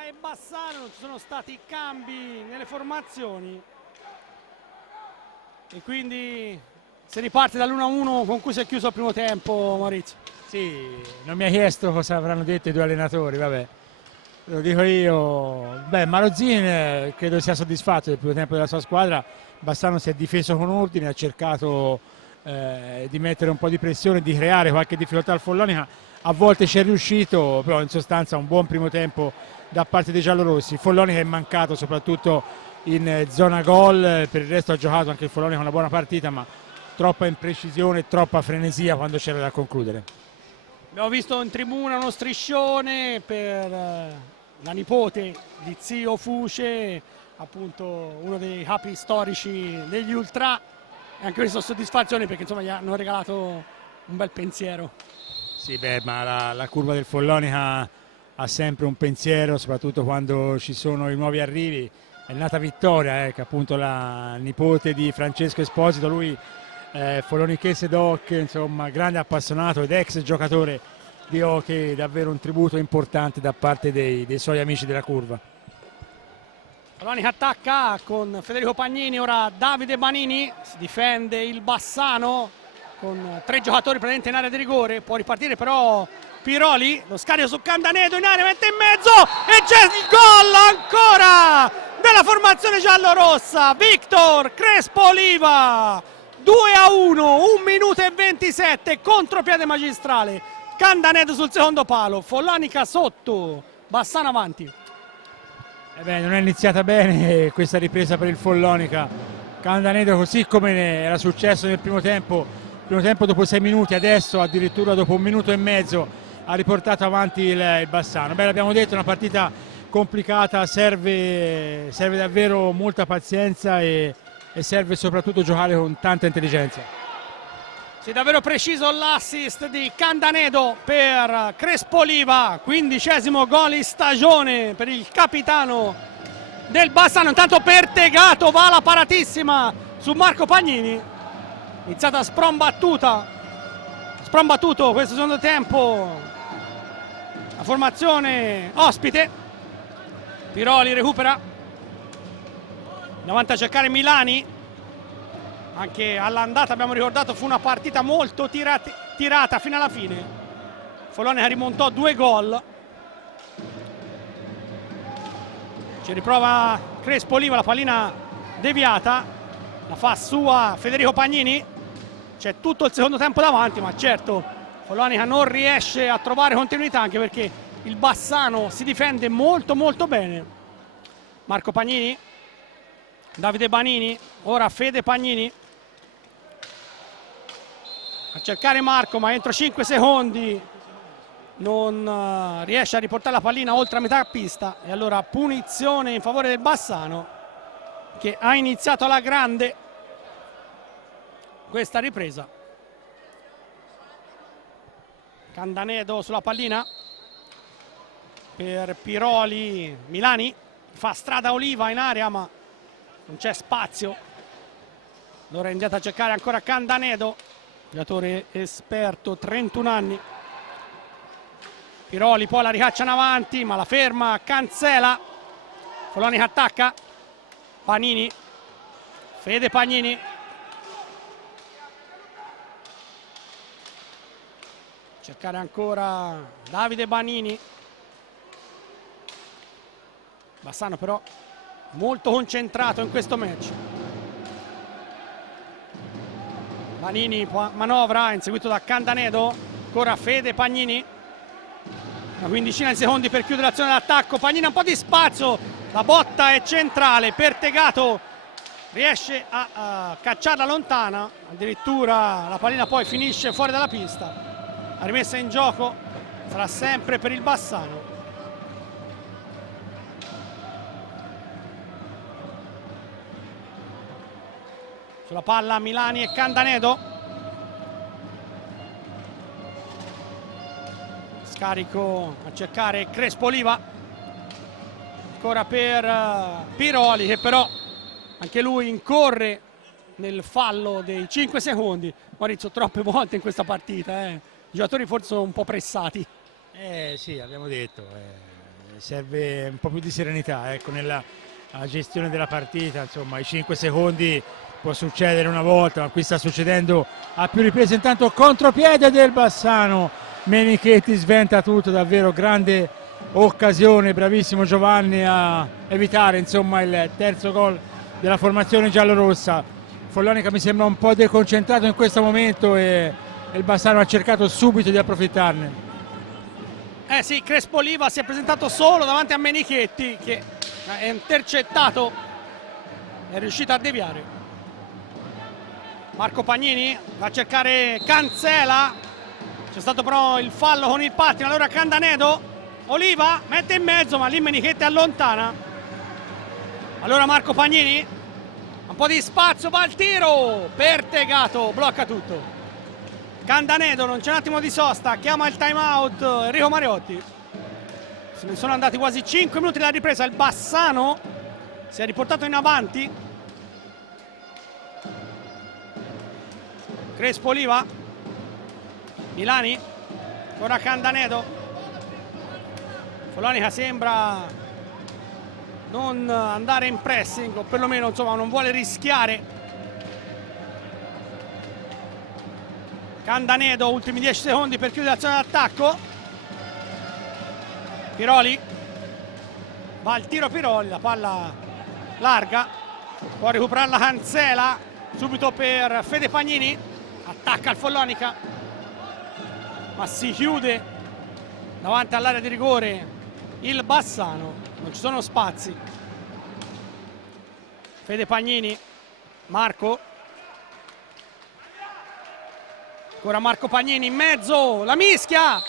E Bassano, non ci sono stati cambi nelle formazioni e quindi si riparte dall'1-1 con cui si è chiuso il primo tempo. Maurizio, Sì, non mi ha chiesto cosa avranno detto i due allenatori, vabbè, lo dico io. Beh, Marozin credo sia soddisfatto del primo tempo della sua squadra. Bassano si è difeso con ordine, ha cercato di mettere un po' di pressione, di creare qualche difficoltà al Follonica, a volte ci è riuscito, però in sostanza un buon primo tempo da parte dei giallorossi. Follonica è mancato soprattutto in zona gol, per il resto ha giocato anche il Follonica una buona partita, ma troppa imprecisione, troppa frenesia quando c'era da concludere. abbiamo visto in tribuna uno striscione per la nipote di zio Fuce, appunto uno dei capi storici degli Ultra, e anche questo soddisfazione perché insomma gli hanno regalato un bel pensiero. Sì, beh, ma la curva del Follonica ha sempre un pensiero, soprattutto quando ci sono i nuovi arrivi. È nata Vittoria, che è appunto la nipote di Francesco Esposito, lui follonichese doc, insomma grande appassionato ed ex giocatore di hockey, davvero un tributo importante da parte dei suoi amici della curva. Follonica attacca con Federico Pagnini, ora Davide Banini, si difende il Bassano con 3 giocatori presenti in area di rigore, può ripartire però Piroli, lo scarico su Candanedo in area, mette in mezzo e c'è il gol ancora della formazione giallorossa. Victor Crespo Oliva, 2-1, 1 minuto e 27, contropiede magistrale, Candanedo sul secondo palo, Follonica sotto, Bassano avanti. Non è iniziata bene questa ripresa per il Follonica. Candanedo, così come era successo nel primo tempo dopo 6 minuti, adesso addirittura dopo 1 minuto e mezzo ha riportato avanti il Bassano. Beh, l'abbiamo detto, è una partita complicata, serve davvero molta pazienza e serve soprattutto giocare con tanta intelligenza. Sì, davvero preciso l'assist di Candanedo per Crespo Oliva, 15° gol in stagione per il capitano del Bassano. Intanto Pertegato va la paratissima su Marco Pagnini, iniziata sprombattuto questo secondo tempo la formazione ospite. Piroli recupera, davanti a cercare Milani, anche all'andata abbiamo ricordato fu una partita molto tirata fino alla fine. Follonica rimontò 2 gol, ci riprova Crespo Oliva, la pallina deviata, la fa sua Federico Pagnini, c'è tutto il secondo tempo davanti, ma certo Follonica non riesce a trovare continuità, anche perché il Bassano si difende molto bene. Marco Pagnini, Davide Banini, ora Fede Pagnini a cercare Marco, ma entro 5 secondi non riesce a riportare la pallina oltre a metà pista, e allora punizione in favore del Bassano, che ha iniziato alla grande questa ripresa. Candanedo sulla pallina per Piroli, Milani fa strada Oliva in area ma non c'è spazio, allora è andato a cercare ancora Candanedo, giocatore esperto, 31 anni. Piroli poi la ricaccia in avanti ma la ferma Cancela. Follonica attacca, Panini, Fede Pagnini, cercare ancora Davide Banini. Bassano però molto concentrato in questo match. Banini manovra, inseguito da Candanedo, ancora Fede Pagnini, una quindicina di secondi per chiudere l'azione d'attacco. Pagnini ha un po' di spazio, la botta è centrale, Pertegato riesce a cacciarla lontana, addirittura la pallina poi finisce fuori dalla pista. La rimessa in gioco sarà sempre per il Bassano. Sulla palla Milani e Candanedo, Scarico a cercare Crespo Oliva, ancora per Piroli, che però anche lui incorre nel fallo dei 5 secondi. Maurizio, troppe volte in questa partita, i giocatori forse sono un po' pressati. Sì, abbiamo detto, serve un po' più di serenità, ecco, nella gestione della partita. Insomma, i 5 secondi può succedere una volta, ma qui sta succedendo a più riprese. Intanto contropiede del Bassano, Menichetti sventa tutto, davvero grande occasione, bravissimo Giovanni a evitare, insomma, il terzo gol della formazione giallorossa. Follonica mi sembra un po' deconcentrato in questo momento e il Bassano ha cercato subito di approfittarne. Sì, Crespo Oliva si è presentato solo davanti a Menichetti, che è intercettato, è riuscito a deviare. Marco Pagnini va a cercare Cancela, c'è stato però il fallo con il pattino, allora Candanedo, Oliva mette in mezzo, ma lì Menichetti allontana. Allora Marco Pagnini, un po' di spazio, va al tiro, Pertegato blocca tutto. Candanedo, non c'è un attimo di sosta, chiama il time out Enrico Mariotti. Se ne sono andati quasi 5 minuti dalla ripresa, il Bassano si è riportato in avanti. Crespo Oliva, Milani, ora Candanedo. Follonica sembra non andare in pressing, o perlomeno insomma non vuole rischiare. Candanedo, ultimi 10 secondi per chiudere l'azione d'attacco. Piroli, va al tiro Piroli, la palla larga, può recuperarla Cancela, subito per Fede Pagnini, attacca il Follonica, ma si chiude davanti all'area di rigore il Bassano, non ci sono spazi. Fede Pagnini, Marco, ancora Marco Pagnini in mezzo, la mischia,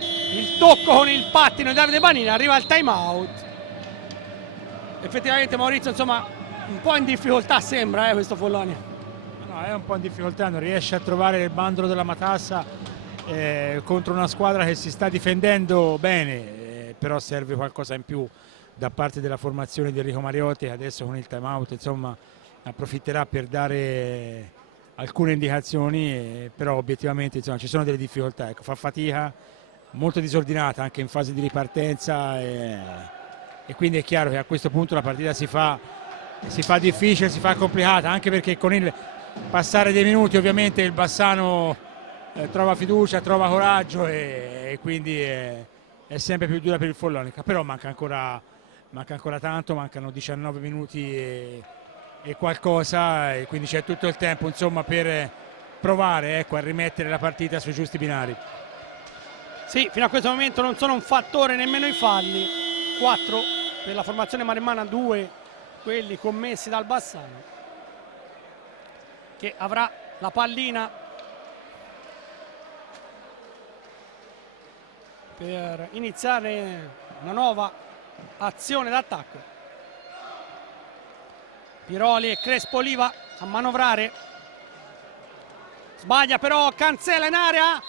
il tocco con il pattino di Davide Banini, arriva il time out. Effettivamente Maurizio, insomma, un po' in difficoltà sembra questo Follonia. No, è un po' in difficoltà, non riesce a trovare il bandolo della matassa contro una squadra che si sta difendendo bene, però serve qualcosa in più da parte della formazione di Enrico Mariotti, che adesso con il time out, insomma, approfitterà per dare alcune indicazioni, però obiettivamente, insomma, ci sono delle difficoltà, ecco, fa fatica, molto disordinata anche in fase di ripartenza e quindi è chiaro che a questo punto la partita si fa difficile, si fa complicata, anche perché con il passare dei minuti ovviamente il Bassano trova fiducia, trova coraggio e quindi è sempre più dura per il Follonica, però manca ancora tanto, mancano 19 minuti e qualcosa, e quindi c'è tutto il tempo, insomma, per provare, ecco, a rimettere la partita sui giusti binari. Sì, fino a questo momento non sono un fattore nemmeno i falli, 4 per la formazione maremmana, 2 quelli commessi dal Bassano, che avrà la pallina per iniziare una nuova azione d'attacco. Piroli e Crespo Oliva a manovrare, sbaglia però Cancela in area,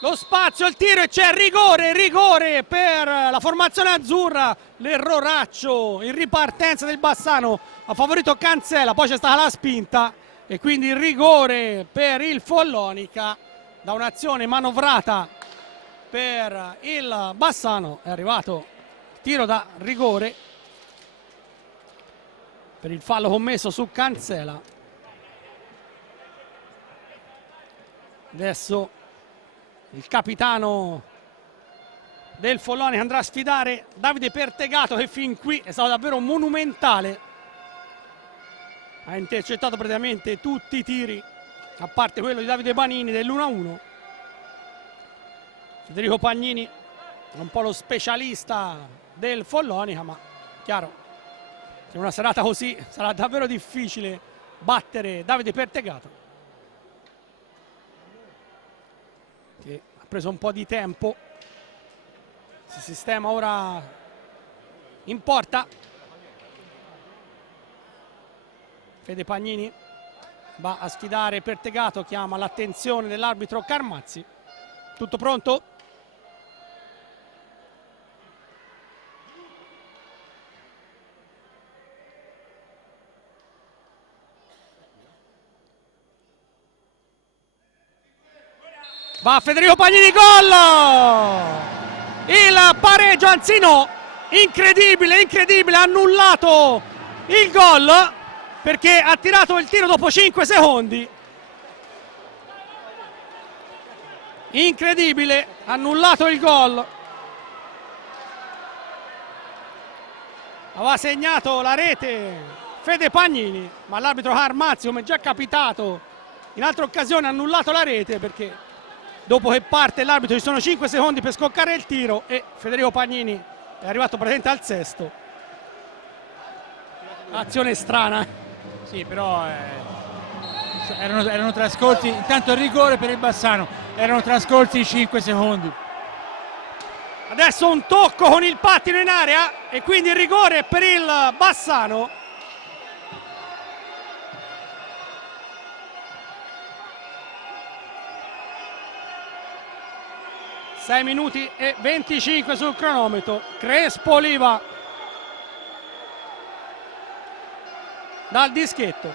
lo spazio, il tiro e c'è rigore per la formazione azzurra, l'erroraccio in ripartenza del Bassano ha favorito Cancela, poi c'è stata la spinta e quindi il rigore per il Follonica da un'azione manovrata per il Bassano. È arrivato il tiro da rigore per il fallo commesso su Cancela. Adesso il capitano del Follonica andrà a sfidare Davide Pertegato, che fin qui è stato davvero monumentale, ha intercettato praticamente tutti i tiri a parte quello di Davide Banini dell'1-1. Federico Pagnini è un po' lo specialista del Follonica, ma chiaro, in una serata così sarà davvero difficile battere Davide Pertegato, che ha preso un po' di tempo, si sistema ora in porta. Fede Pagnini va a sfidare Pertegato, chiama l'attenzione dell'arbitro Carmazzi. Tutto pronto? Va Federico Pagnini, gol! Il pareggio, anzi no, incredibile, incredibile, annullato il gol perché ha tirato il tiro dopo 5 secondi. Incredibile, annullato il gol. Aveva segnato la rete Fede Pagnini, ma l'arbitro Carmazzi, come già capitato in altre occasioni, ha annullato la rete perché dopo che parte l'arbitro ci sono 5 secondi per scoccare il tiro e Federico Pagnini è arrivato praticamente al sesto. Azione strana. Sì, però erano trascorsi, intanto il rigore per il Bassano, erano trascorsi 5 secondi. Adesso un tocco con il pattino in area e quindi il rigore per il Bassano. Sei minuti e 25 sul cronometro. Crespo Oliva dal dischetto.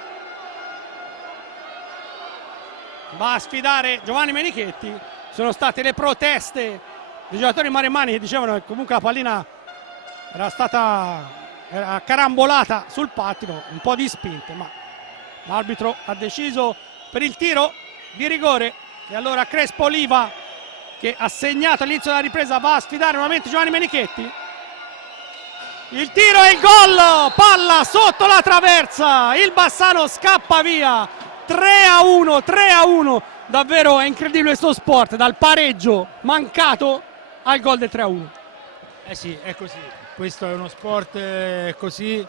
Va a sfidare Giovanni Menichetti. Sono state le proteste dei giocatori maremmani che dicevano che comunque la pallina era carambolata sul pattino, un po' di spinte, ma l'arbitro ha deciso per il tiro di rigore e allora Crespo Oliva, che ha segnato all'inizio della ripresa, va a sfidare nuovamente Giovanni Menichetti. Il tiro e il gol, palla sotto la traversa, il Bassano scappa via, 3-1, 3-1, davvero è incredibile questo sport, dal pareggio mancato al gol del 3-1. Eh sì, è così, questo è uno sport così.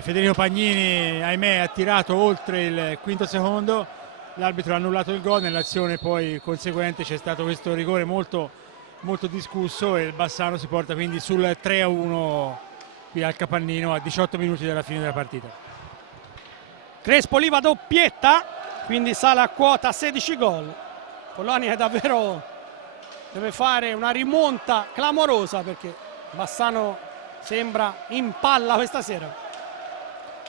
Federico Pagnini, ahimè, ha tirato oltre il quinto secondo, l'arbitro ha annullato il gol, nell'azione poi conseguente c'è stato questo rigore molto, molto discusso e il Bassano si porta quindi sul 3-1 qui al Capannino a 18 minuti dalla fine della partita. Crespo Oliva doppietta, quindi sale a quota 16 gol. Polonia davvero deve fare una rimonta clamorosa perché Bassano sembra in palla questa sera.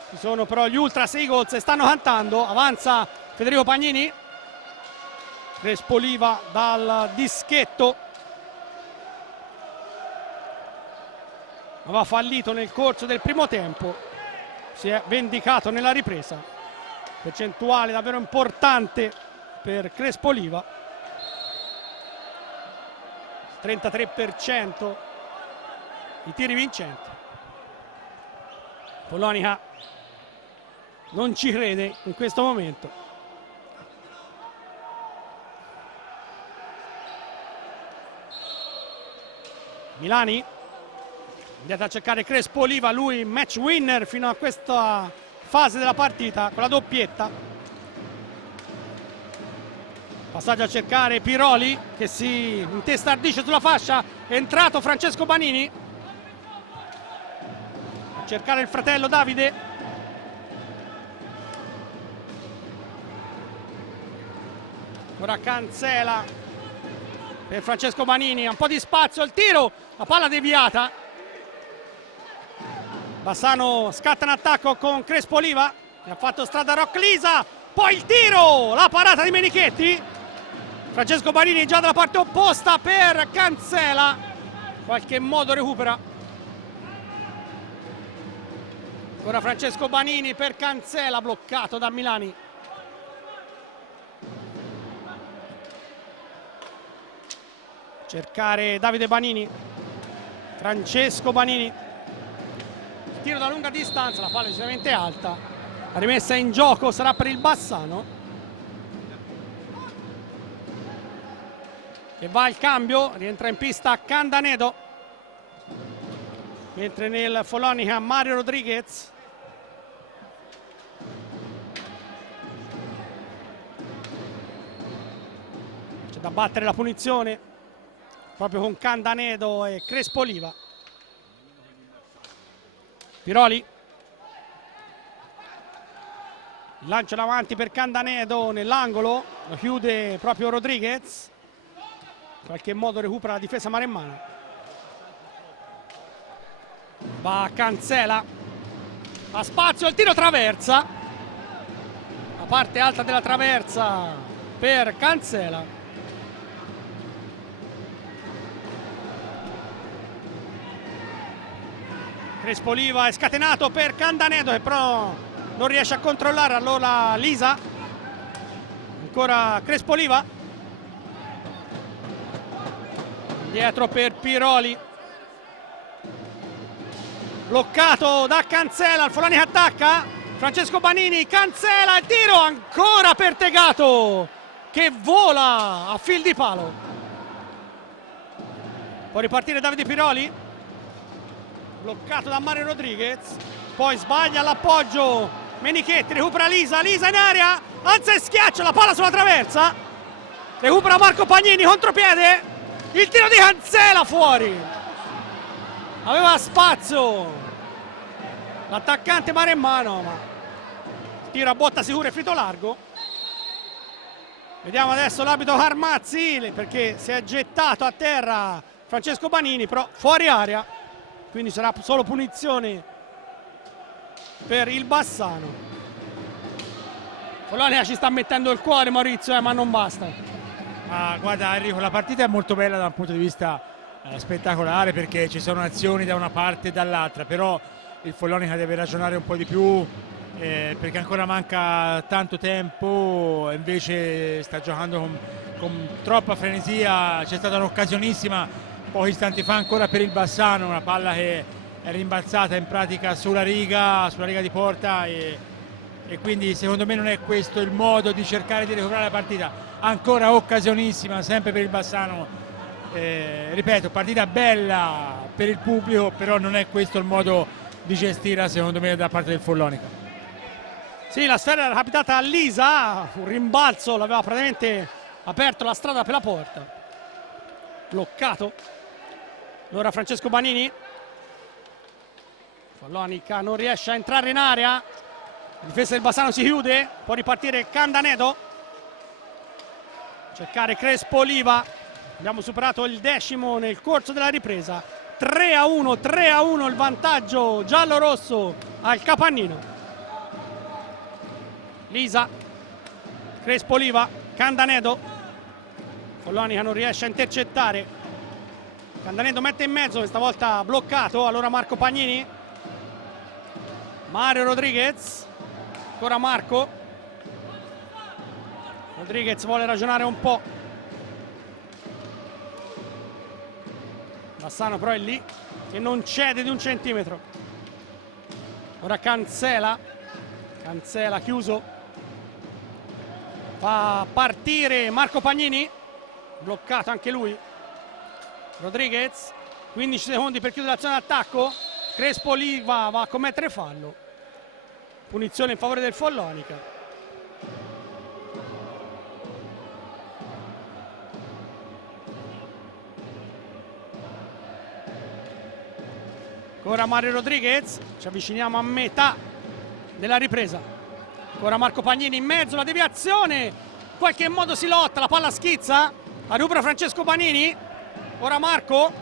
Ci sono però gli Ultras Eagles e stanno cantando, avanza Federico Pagnini, Crespo Oliva dal dischetto, aveva fallito nel corso del primo tempo, si è vendicato nella ripresa, percentuale davvero importante per Crespo Oliva, 33% i tiri vincenti. Polonia non ci crede in questo momento. Milani andiamo a cercare Crespo Oliva, lui match winner fino a questa fase della partita con la doppietta. Passaggio a cercare Piroli che si intestardisce sulla fascia, è entrato Francesco Banini a cercare il fratello Davide. Ora Cancela per Francesco Banini, un po' di spazio, il tiro, la palla deviata. Bassano scatta in attacco con Crespo Oliva che ha fatto strada a Rocklisa, poi il tiro, la parata di Menichetti. Francesco Banini già dalla parte opposta per Cancela, in qualche modo recupera. Ancora Francesco Banini per Cancela, bloccato da Milani. Cercare Davide Banini, Francesco Banini, tiro da lunga distanza, la palla è decisamente alta, la rimessa in gioco sarà per il Bassano che va al cambio, rientra in pista Candanedo, mentre nel Follonica Mario Rodriguez. C'è da battere la punizione proprio con Candanedo e Crespo Oliva. Piroli, il lancio davanti per Candanedo nell'angolo, lo chiude proprio Rodriguez, in qualche modo recupera la difesa maremmana. Va Cancela, a spazio, il tiro traversa, la parte alta della traversa per Cancela. Crespoliva è scatenato per Candanedo che però non riesce a controllare, allora Lisa, ancora Crespoliva, dietro per Piroli, bloccato da Cancela, il Foloni che attacca, Francesco Banini, Cancela, il tiro ancora per Tegato che vola a fil di palo. Può ripartire Davide Piroli, bloccato da Mario Rodriguez, poi sbaglia all'appoggio Menichetti, recupera Lisa in area, alza e schiaccia la palla sulla traversa, recupera Marco Pagnini, contropiede, il tiro di Cancela fuori, aveva spazio l'attaccante Maremmano, ma il tiro a botta sicura e fito largo. Vediamo adesso l'arbitro Carmazzi perché si è gettato a terra Francesco Banini, però fuori area, quindi sarà solo punizione per il Bassano. Follonia ci sta mettendo il cuore, Maurizio, ma non basta. Guarda Enrico, la partita è molto bella da un punto di vista spettacolare, perché ci sono azioni da una parte e dall'altra, però il Follonica deve ragionare un po' di più, perché ancora manca tanto tempo, invece sta giocando con troppa frenesia. C'è stata un'occasionissima pochi istanti fa ancora per il Bassano, una palla che è rimbalzata in pratica sulla riga di porta, e quindi secondo me non è questo il modo di cercare di recuperare la partita. Ancora occasionissima sempre per il Bassano, ripeto, partita bella per il pubblico, però non è questo il modo di gestirla secondo me da parte del Follonica. Sì, la sfera era capitata a Lisa, un rimbalzo l'aveva praticamente aperto la strada per la porta, bloccato. Allora Francesco Banini, Follonica non riesce a entrare in area, la difesa del Bassano si chiude, può ripartire Candanedo, cercare Crespoliva, abbiamo superato il 10° nel corso della ripresa, 3-1 il vantaggio giallo-rosso al Capannino. Lisa, Crespoliva, Candanedo, Follonica non riesce a intercettare, Candanedo mette in mezzo, questa volta bloccato, allora Marco Pagnini, Mario Rodriguez, ancora Marco Rodriguez vuole ragionare un po', Bassano però è lì che non cede di un centimetro. Ora Cancela chiuso, fa partire Marco Pagnini, bloccato anche lui. Rodriguez, 15 secondi per chiudere l'azione d'attacco, Crespoliva va a commettere fallo, punizione in favore del Follonica. Ancora Mario Rodriguez, ci avviciniamo a metà della ripresa, ancora Marco Pagnini in mezzo, la deviazione, in qualche modo si lotta, la palla schizza, la recupera Francesco Banini. Ora Marco,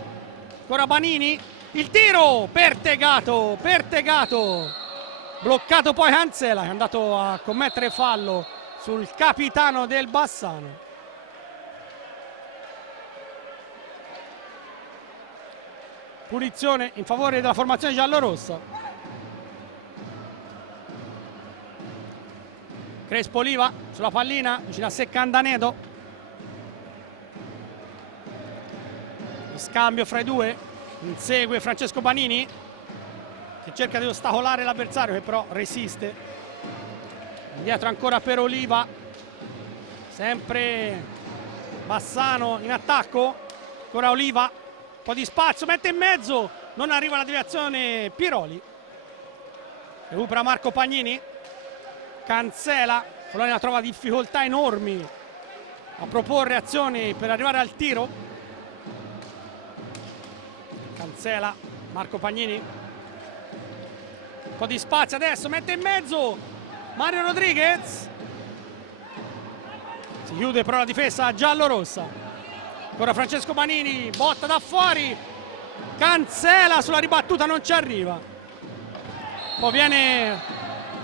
ancora Banini, il tiro per Tegato, bloccato poi Cancela che è andato a commettere fallo sul capitano del Bassano. Punizione in favore della formazione giallorossa. Crespoliva sulla pallina, vicino a sé Candanedo. Scambio fra i due, insegue Francesco Banini che cerca di ostacolare l'avversario che però resiste. Indietro ancora per Oliva, sempre Bassano in attacco, ancora Oliva, un po' di spazio, mette in mezzo, non arriva la deviazione Piroli, recupera Marco Pagnini, Cancela, Follonia trova difficoltà enormi a proporre azioni per arrivare al tiro. Cancela, Marco Pagnini, un po' di spazio adesso, mette in mezzo Mario Rodriguez, si chiude però la difesa giallorossa. Ancora Francesco Banini, botta da fuori, Cancela sulla ribattuta non ci arriva, poi viene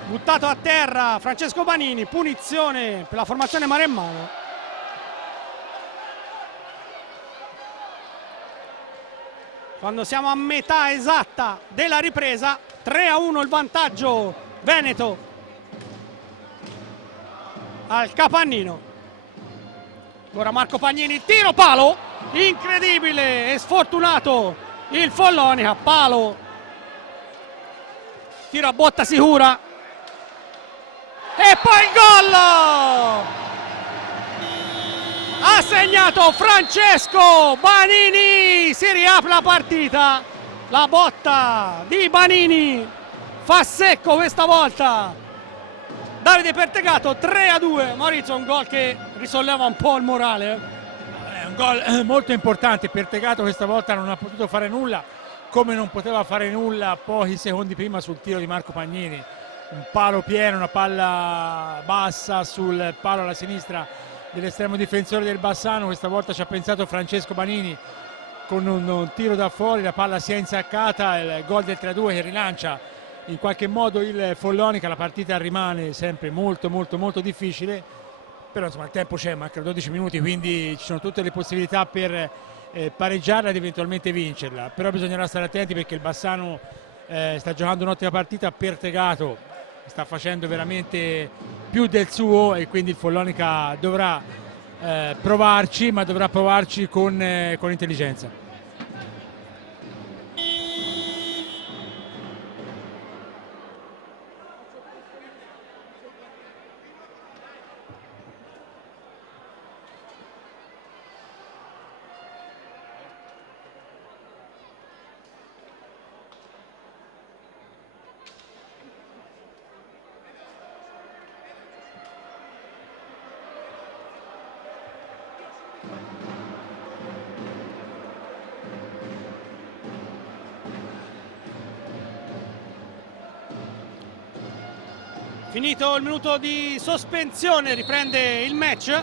buttato a terra Francesco Banini, punizione per la formazione Maremmano. quando siamo a metà esatta della ripresa. 3-1 il vantaggio veneto al Capannino. Ora Marco Pagnini, tiro palo, incredibile e sfortunato il Follonica, palo, tiro a botta sicura e poi il gol! Ha segnato Francesco Banini, si riapre la partita, la botta di Banini fa secco questa volta Davide Pertegato. 3-2. Maurizio, un gol che risolleva un po' il morale. È un gol molto importante. Pertegato questa volta non ha potuto fare nulla, come non poteva fare nulla pochi secondi prima sul tiro di Marco Pagnini. Un palo pieno, una palla bassa sul palo alla sinistra dell'estremo difensore del Bassano. Questa volta ci ha pensato Francesco Banini con un tiro da fuori, la palla si è insaccata, il gol del 3-2 che rilancia in qualche modo il Follonica. La partita rimane sempre molto difficile, però insomma il tempo c'è, mancano 12 minuti, quindi ci sono tutte le possibilità per pareggiarla ed eventualmente vincerla, però bisognerà stare attenti perché il Bassano sta giocando un'ottima partita. Pertegato sta facendo veramente più del suo e quindi il Follonica dovrà provarci, ma dovrà provarci con intelligenza. Finito il minuto di sospensione, riprende il match.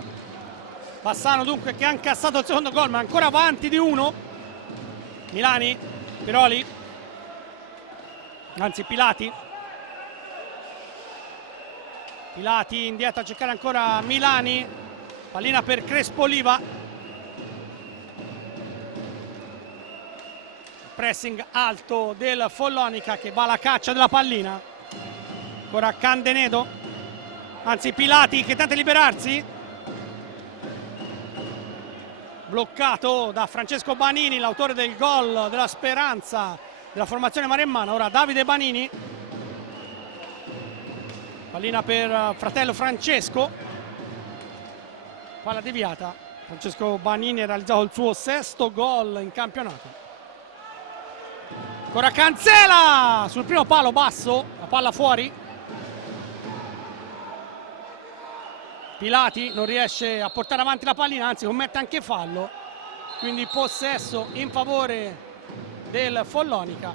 Bassano dunque che ha incassato il secondo gol, ma ancora avanti di 1. Milani, Piroli, anzi Pilati. Pilati indietro a cercare ancora Milani. Pallina per Crespo Oliva. Pressing alto del Follonica che va alla caccia della pallina. Ora Candenedo, anzi Pilati che tenta di liberarsi, bloccato da Francesco Banini, l'autore del gol della speranza della formazione maremmana. Ora Davide Banini, pallina per fratello Francesco, palla deviata. Francesco Banini ha realizzato il suo 6º gol in campionato. Ora Cancela sul primo palo basso, la palla fuori. Pilati non riesce a portare avanti la pallina, anzi commette anche fallo, quindi possesso in favore del Follonica,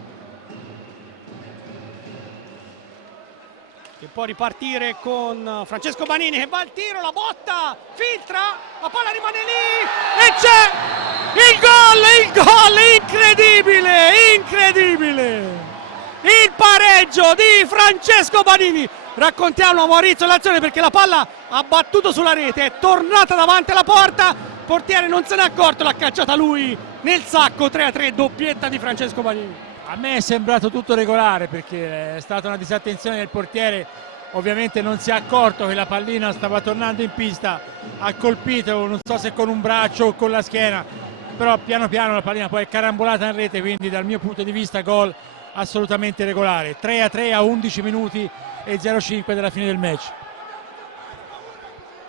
che può ripartire con Francesco Banini che va al tiro, la botta, filtra, la palla rimane lì e c'è il gol, incredibile, il pareggio di Francesco Banini. Raccontiamo a Maurizio l'azione perché la palla ha battuto sulla rete, è tornata davanti alla porta, il portiere non se n'è accorto, l'ha cacciata lui nel sacco. 3-3, doppietta di Francesco Banini. A me è sembrato tutto regolare perché è stata una disattenzione del portiere, ovviamente non si è accorto che la pallina stava tornando in pista, ha colpito non so se con un braccio o con la schiena, però piano piano la pallina poi è carambolata in rete, quindi dal mio punto di vista gol assolutamente regolare. 3-3 a 11 minuti e 0-5 della fine del match.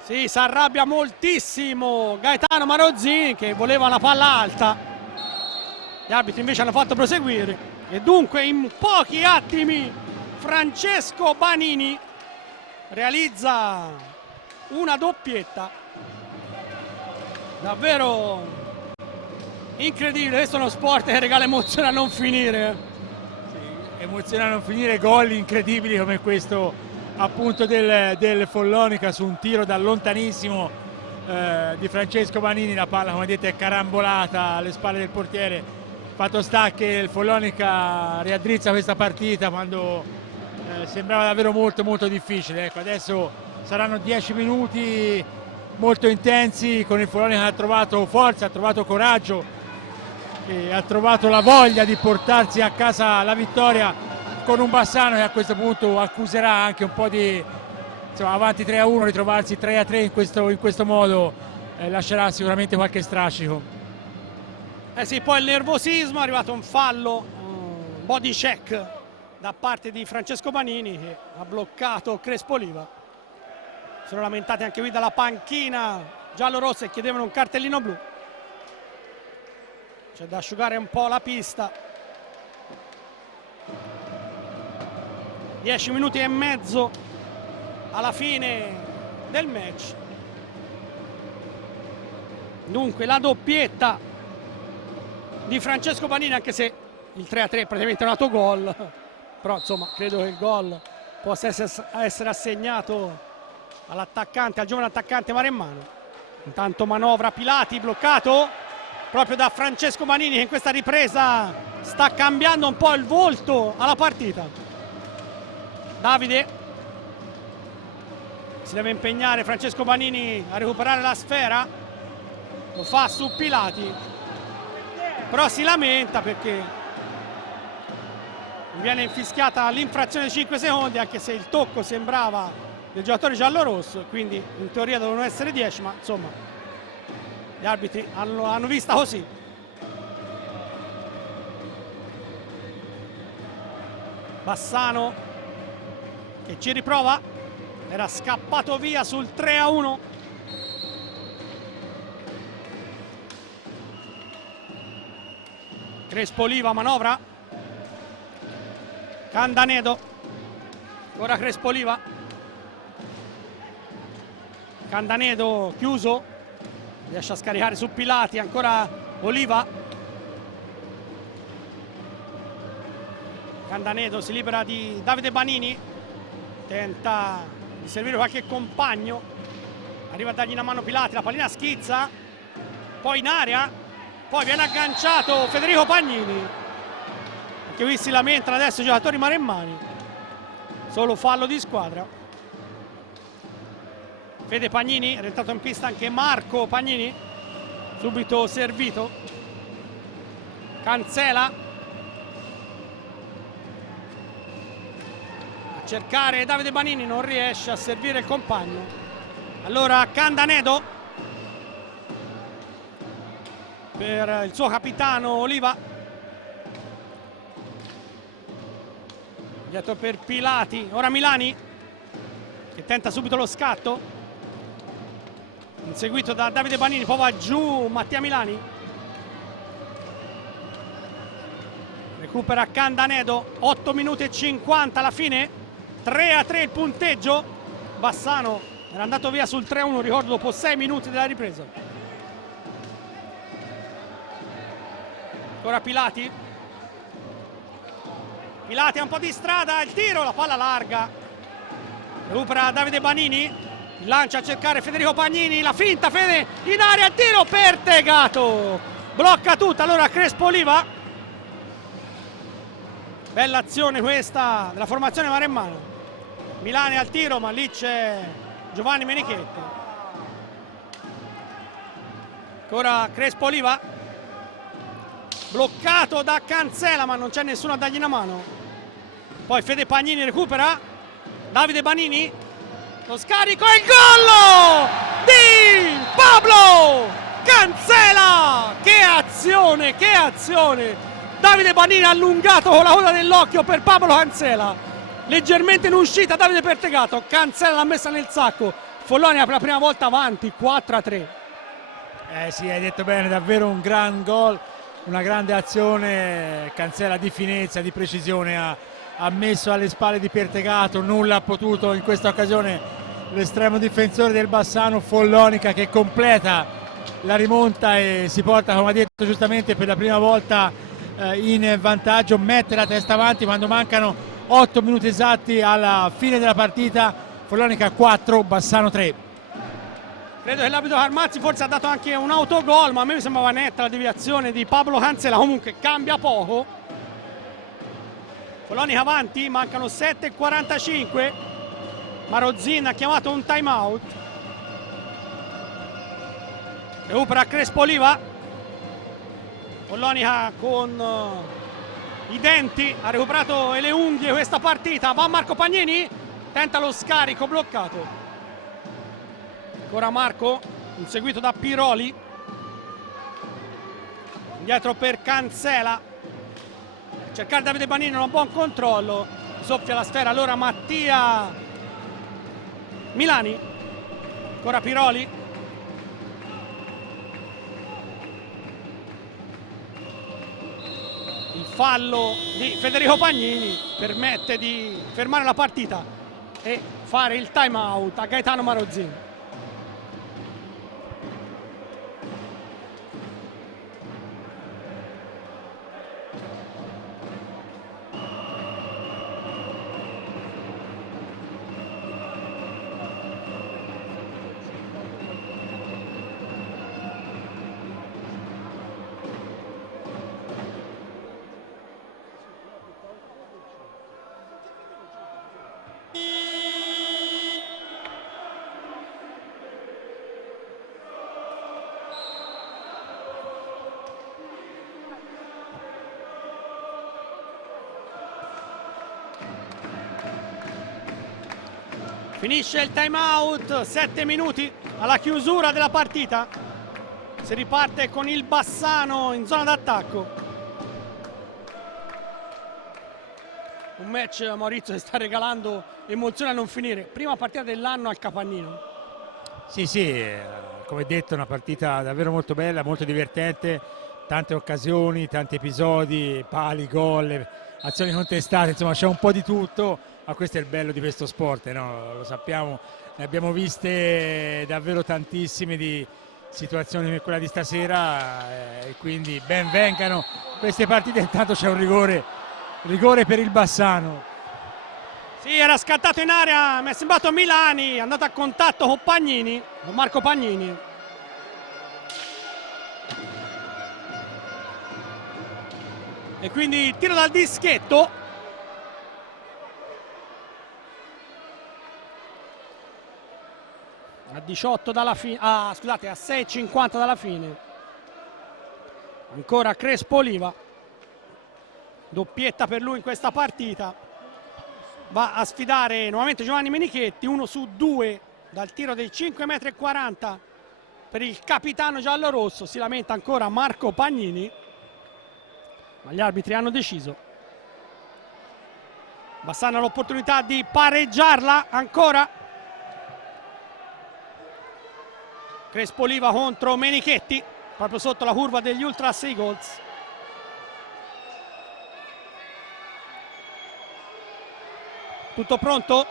Sì, si arrabbia moltissimo Gaetano Marozzini che voleva la palla alta, gli arbitri invece hanno fatto proseguire e dunque in pochi attimi Francesco Banini realizza una doppietta davvero incredibile. Questo è uno sport che regala emozione a non finire. Emoziona a non finire, gol incredibili come questo appunto del Follonica su un tiro da lontanissimo di Francesco Banini. La palla, come detto, è carambolata alle spalle del portiere. Fatto sta che il Follonica riaddrizza questa partita quando sembrava davvero molto difficile. Ecco, adesso saranno 10 minuti molto intensi con il Follonica che ha trovato forza, ha trovato coraggio e ha trovato la voglia di portarsi a casa la vittoria con un Bassano che a questo punto accuserà anche un po' di, insomma, avanti 3-1, ritrovarsi 3-3 in questo modo lascerà sicuramente qualche strascico. Sì, poi il nervosismo, è arrivato un fallo, body check da parte di Francesco Panini che ha bloccato Crespo Oliva. Sono lamentati anche qui dalla panchina giallorossa e chiedevano un cartellino blu. C'è da asciugare un po' la pista. 10 minuti e mezzo alla fine del match. Dunque la doppietta di Francesco Panini, anche se il 3-3 è praticamente un autogol, però insomma credo che il gol possa essere assegnato all'attaccante, al giovane attaccante Maremmano. Intanto manovra Pilati, bloccato proprio da Francesco Panini, che in questa ripresa sta cambiando un po' il volto alla partita. Davide si deve impegnare, Francesco Panini, a recuperare la sfera, lo fa su Pilati, però si lamenta perché viene infischiata l'infrazione di 5 secondi, anche se il tocco sembrava del giocatore giallorosso, quindi in teoria devono essere 10, ma insomma gli arbitri hanno vista così. Bassano che ci riprova, era scappato via sul 3-1. Crespo Oliva manovra, Candanedo, ora Crespo Oliva, Candanedo chiuso, riesce a scaricare su Pilati, ancora Oliva, Candanedo si libera di Davide Panini, tenta di servire qualche compagno, arriva a dargli una mano Pilati, la pallina schizza, poi in area, poi viene agganciato Federico Pagnini, anche qui si lamentano adesso i giocatori maremmani, solo fallo di squadra. Fede Pagnini, è entrato in pista anche Marco Pagnini, subito servito, Cancela a cercare Davide Panini, non riesce a servire il compagno, allora Candanedo per il suo capitano Oliva, dietro per Pilati, ora Milani che tenta subito lo scatto, inseguito da Davide Panini, poi va giù Mattia Milani, recupera Candanedo, 8 minuti e 50 alla fine, 3-3 il punteggio. Bassano era andato via sul 3-1, ricordo, dopo 6 minuti della ripresa. Ora Pilati ha un po' di strada, il tiro, la palla larga, recupera Davide Panini, lancia a cercare Federico Pagnini, la finta, Fede in area, il tiro, Pertegato blocca tutto. Allora Crespo Oliva, bella azione questa della formazione maremmana, Milani al tiro, ma lì c'è Giovanni Menichetti. Ancora Crespo Oliva, bloccato da Cancela, ma non c'è nessuno a dargli una mano. Poi Fede Pagnini recupera, Davide Panini, lo scarico e il gol di Pablo Cancela. Che azione, che azione! Davide Panini allungato con la coda dell'occhio per Pablo Cancela, leggermente in uscita Davide Pertegato, Cancela l'ha messa nel sacco, Follonia per la prima volta avanti 4-3. Sì, hai detto bene, davvero un gran gol, una grande azione. Cancela di finezza, di precisione, ha messo alle spalle di Pertegato, nulla ha potuto in questa occasione l'estremo difensore del Bassano, Follonica, che completa la rimonta e si porta, come ha detto giustamente, per la prima volta in vantaggio, mette la testa avanti quando mancano 8 minuti esatti alla fine della partita. Follonica 4, Bassano 3. Credo che l'arbitro Carmazzi forse ha dato anche un autogol, ma a me mi sembrava netta la deviazione di Pablo Cancela. Comunque cambia poco. Follonica avanti, mancano 7:45. Marozzin ha chiamato un time out. Recupera Crespo Oliva. Follonica con i denti ha recuperato le unghie questa partita. Va Marco Pagnini, tenta lo scarico, bloccato. Ancora Marco, inseguito da Piroli, indietro per Cancela, cercare Davide Banini, non ha buon controllo, soffia la sfera allora Mattia Milani, ancora Piroli, il fallo di Federico Pagnini permette di fermare la partita e fare il time out a Gaetano Marozzini. Finisce il time out, 7 minuti alla chiusura della partita. Si riparte con il Bassano in zona d'attacco. Un match, Maurizio, che sta regalando emozioni a non finire. Prima partita dell'anno al Capannino. Sì, come detto, una partita davvero molto bella, molto divertente, tante occasioni, tanti episodi, pali, gol, azioni contestate, insomma c'è un po' di tutto. Ma questo è il bello di questo sport, no? Lo sappiamo, ne abbiamo viste davvero tantissime di situazioni come quella di stasera e quindi ben vengano queste partite. Intanto c'è un rigore per il Bassano. Sì, era scattato in area, mi è sembrato Milani, è andato a contatto con Pagnini, con Marco Pagnini. E quindi tiro dal dischetto. A 18 dalla fine, scusate, a 6,50 dalla fine. Ancora Crespo Oliva, doppietta per lui in questa partita. Va a sfidare nuovamente Giovanni Menichetti, 1 su 2 dal tiro dei 5,40 metri per il capitano giallorosso. Si lamenta ancora Marco Pagnini, ma gli arbitri hanno deciso. Bassano l'opportunità di pareggiarla ancora. Crespo Oliva contro Menichetti, proprio sotto la curva degli Ultras Eagles. Tutto pronto?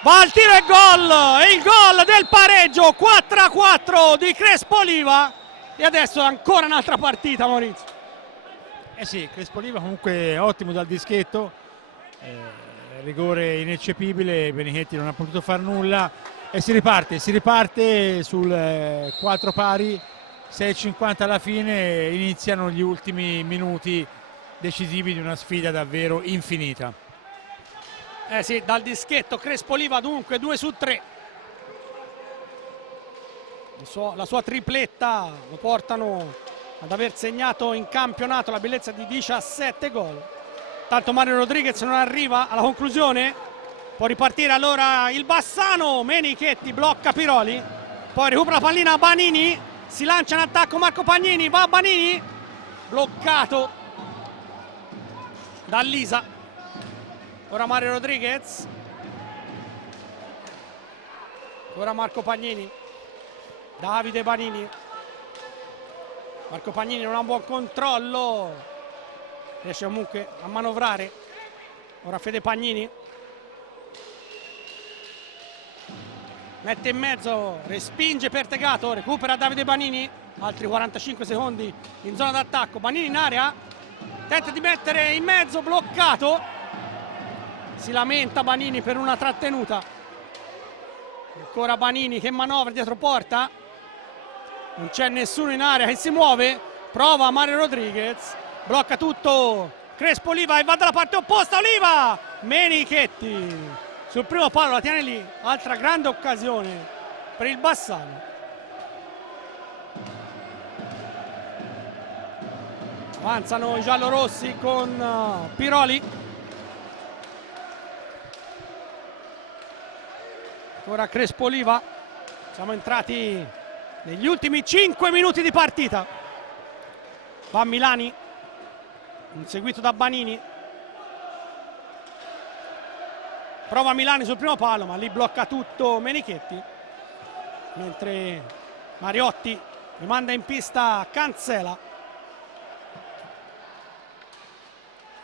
Va al tiro e gol! E il gol del pareggio, 4-4 di Crespo Oliva. E adesso ancora un'altra partita, Maurizio. Sì, Crespo Oliva comunque ottimo dal dischetto. Rigore ineccepibile, Menichetti non ha potuto far nulla e si riparte sul 4 pari, 6,50 alla fine, iniziano gli ultimi minuti decisivi di una sfida davvero infinita. Sì, dal dischetto Crespo Oliva dunque 2 su 3. La sua tripletta lo portano ad aver segnato in campionato la bellezza di 17 gol. Tanto Mario Rodriguez non arriva alla conclusione, può ripartire allora il Bassano, Menichetti blocca Piroli, poi recupera la pallina Banini, si lancia in attacco Marco Pagnini, va Banini, bloccato da Lisa, ora Mario Rodriguez, ora Marco Pagnini, Davide Banini, Marco Pagnini non ha un buon controllo, riesce comunque a manovrare. Ora Fede Pagnini mette in mezzo, respinge Pertegato, recupera Davide Banini, altri 45 secondi in zona d'attacco. Banini in area, tenta di mettere in mezzo, bloccato, si lamenta Banini per una trattenuta. Ancora Banini che manovra dietro porta, non c'è nessuno in area che si muove, prova Mario Rodriguez, blocca tutto Crespo Oliva e va dalla parte opposta Oliva, Menichetti sul primo palo la tiene lì, altra grande occasione per il Bassano. Avanzano i giallorossi con Piroli. Ora Crespo Oliva. Siamo entrati negli ultimi 5 minuti di partita. Va Milani, inseguito da Banini. Prova Milani sul primo palo, ma lì blocca tutto Menichetti. Mentre Mariotti rimanda in pista Cancela.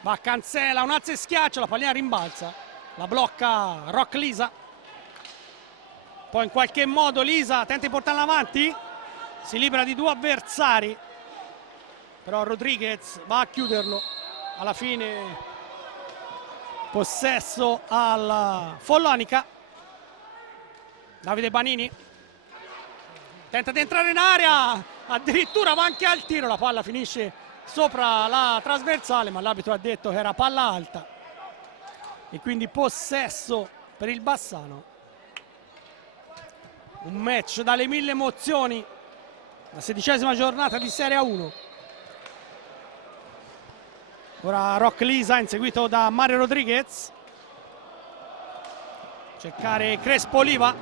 Va Cancela, un alzo e schiaccio, la pallina rimbalza. La blocca Rock Lisa. Poi in qualche modo Lisa tenta di portarla avanti. Si libera di 2 avversari. Però Rodriguez va a chiuderlo. Alla fine possesso alla Follonica. Davide Banini tenta di entrare in area, addirittura va anche al tiro, la palla finisce sopra la trasversale, ma l'arbitro ha detto che era palla alta e quindi possesso per il Bassano. Un match dalle 1000 emozioni, la 16ª giornata di Serie A1. Ora Rock Lisa inseguito da Mario Rodriguez. Cercare Crespo Oliva.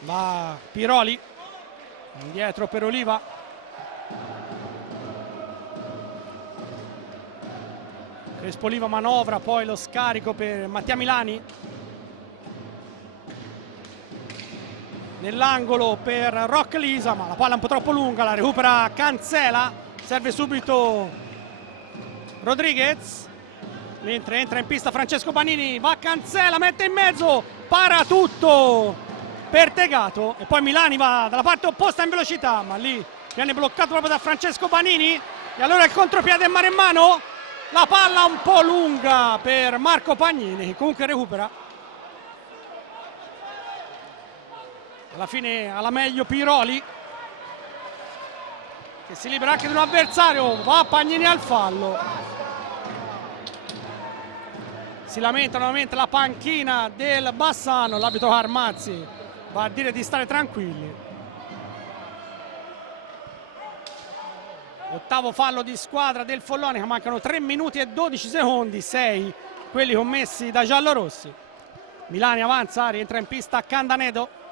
Va Piroli. Indietro per Oliva. Crespo Oliva manovra, poi lo scarico per Mattia Milani. Nell'angolo per Rock Lisa, ma la palla è un po' troppo lunga, la recupera Cancela, serve subito Rodriguez, mentre entra in pista Francesco Banini, va Cancela, mette in mezzo, para tutto per Tegato e poi Milani va dalla parte opposta in velocità, ma lì viene bloccato proprio da Francesco Banini e allora il contropiede è mano in mano, la palla un po' lunga per Marco Pagnini che comunque recupera. Alla fine alla meglio Piroli che si libera anche di un avversario, va Pagnini al fallo. Si lamenta nuovamente la panchina del Bassano, l'arbitro Carmazzi va a dire di stare tranquilli. Ottavo fallo di squadra del Follonica, mancano 3 minuti e 12 secondi, 6 quelli commessi da giallorossi. Milani avanza, rientra in pista Candanedo.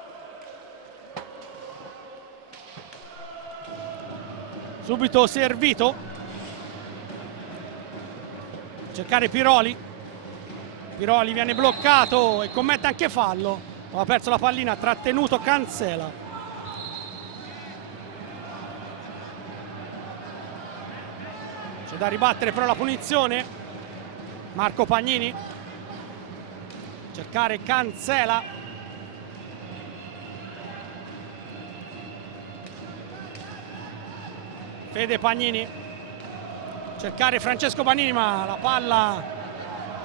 Subito servito, cercare Piroli, Piroli viene bloccato e commette anche fallo, ha perso la pallina, trattenuto Cancela. C'è da ribattere però la punizione, Marco Pagnini, cercare Cancela. Fede Pagnini, cercare Francesco Pagnini, ma la palla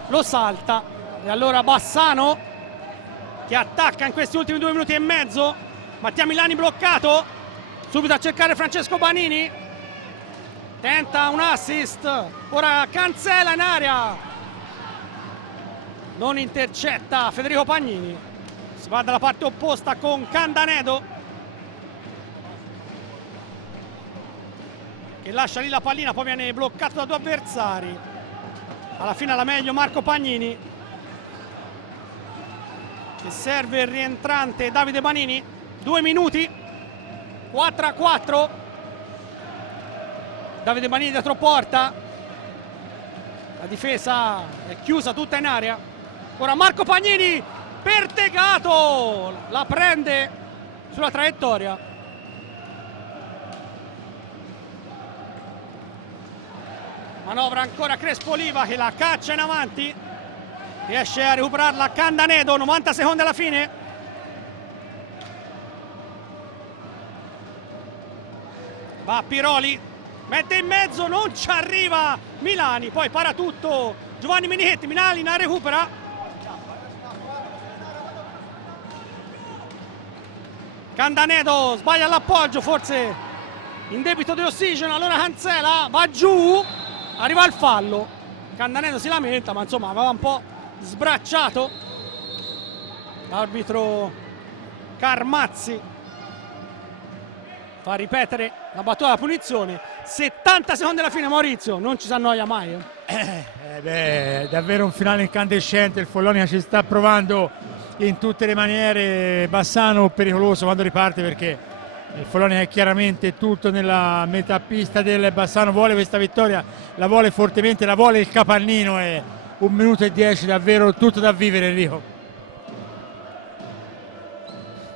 lo salta e allora Bassano che attacca in questi ultimi 2 minuti e mezzo. Mattia Milani bloccato, subito a cercare Francesco Banini, tenta un assist, ora Cancela in area, non intercetta Federico Pagnini, si va dalla parte opposta con Candanedo che lascia lì la pallina, poi viene bloccato da 2 avversari. Alla fine alla meglio Marco Pagnini che serve il rientrante Davide Banini. 2 minuti, 4-4. Davide Banini dietro porta, la difesa è chiusa tutta in area. Ora Marco Pagnini per Tegato, la prende sulla traiettoria. Manovra ancora Crespo Oliva che la caccia in avanti, riesce a recuperarla Candanedo, 90 secondi alla fine. Va Piroli, mette in mezzo, non ci arriva Milani, poi para tutto Giovanni Menichetti, Milani la recupera. Candanedo sbaglia l'appoggio, forse in debito di ossigeno, allora Cancela va giù. Arriva il fallo, Candanedo si lamenta, ma insomma aveva un po' sbracciato l'arbitro Carmazzi fa ripetere la battuta della punizione. 70 secondi alla fine, Maurizio, non ci si annoia mai. È davvero un finale incandescente, il Follonica ci sta provando in tutte le maniere. Bassano pericoloso quando riparte, perché il Follonica è chiaramente tutto nella metà pista del Bassano, vuole questa vittoria, la vuole fortemente, la vuole il capannino. È 1 minuto e 10, davvero tutto da vivere, Enrico.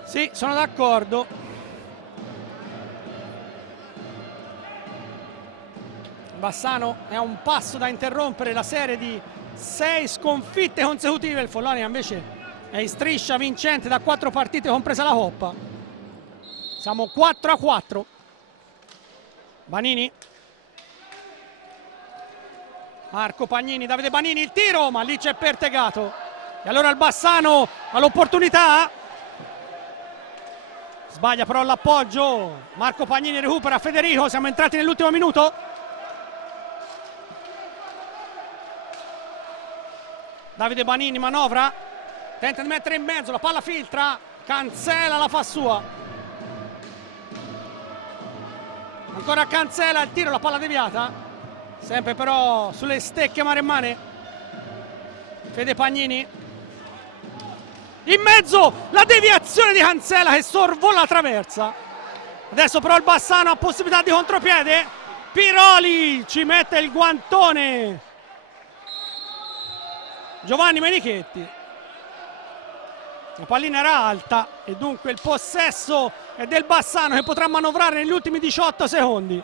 Sì, sono d'accordo. Bassano è a un passo da interrompere la serie di 6 sconfitte consecutive. Il Follonica invece è in striscia vincente da 4 partite, compresa la Coppa. Siamo 4-4. Banini, Marco Pagnini, Davide Banini, il tiro, ma lì c'è Pertegato. E allora il Bassano ha l'opportunità. Sbaglia però l'appoggio. Marco Pagnini recupera Federico. Siamo entrati nell'ultimo minuto. Davide Banini manovra, tenta di mettere in mezzo, la palla filtra, Cancela la fa sua. Ancora Cancela, il tiro, la palla deviata. Sempre però sulle stecche maremmane. Fede Pagnini. In mezzo la deviazione di Cancela che sorvola la traversa. Adesso però il Bassano ha possibilità di contropiede. Piroli ci mette il guantone. Giovanni Menichetti. La pallina era alta e dunque il possesso è del Bassano, che potrà manovrare negli ultimi 18 secondi.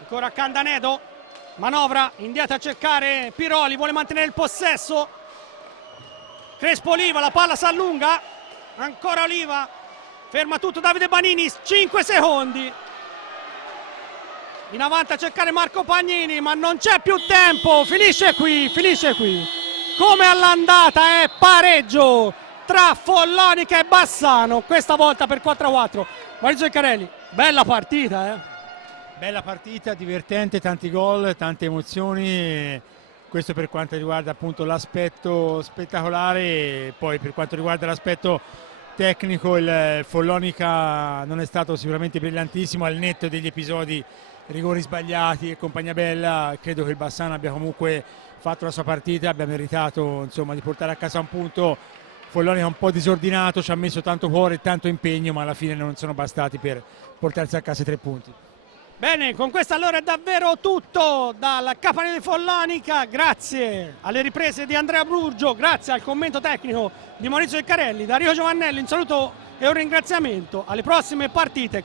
Ancora Candanedo, manovra, indietro a cercare Piroli, vuole mantenere il possesso. Crespo Oliva, la palla si allunga, ancora Oliva, ferma tutto Davide Banini, 5 secondi. In avanti a cercare Marco Pagnini, ma non c'è più tempo, finisce qui, finisce qui. Come all'andata è pareggio tra Follonica e Bassano, questa volta per 4-4. Maurizio Iccarelli, bella partita, Bella partita, divertente, tanti gol, tante emozioni. Questo per quanto riguarda appunto l'aspetto spettacolare. E poi per quanto riguarda l'aspetto tecnico, il Follonica non è stato sicuramente brillantissimo, al netto degli episodi, rigori sbagliati e compagnia bella. Credo che il Bassano abbia comunque fatto la sua partita, abbia meritato insomma di portare a casa un punto. Follonica un po' disordinato, ci ha messo tanto cuore e tanto impegno, ma alla fine non sono bastati per portarsi a casa i 3 punti. Bene, con questo allora è davvero tutto dal capannino di Follonica. Grazie alle riprese di Andrea Burgio, grazie al commento tecnico di Maurizio Iccarelli, da Enrico Giovannelli un saluto e un ringraziamento. Alle prossime partite.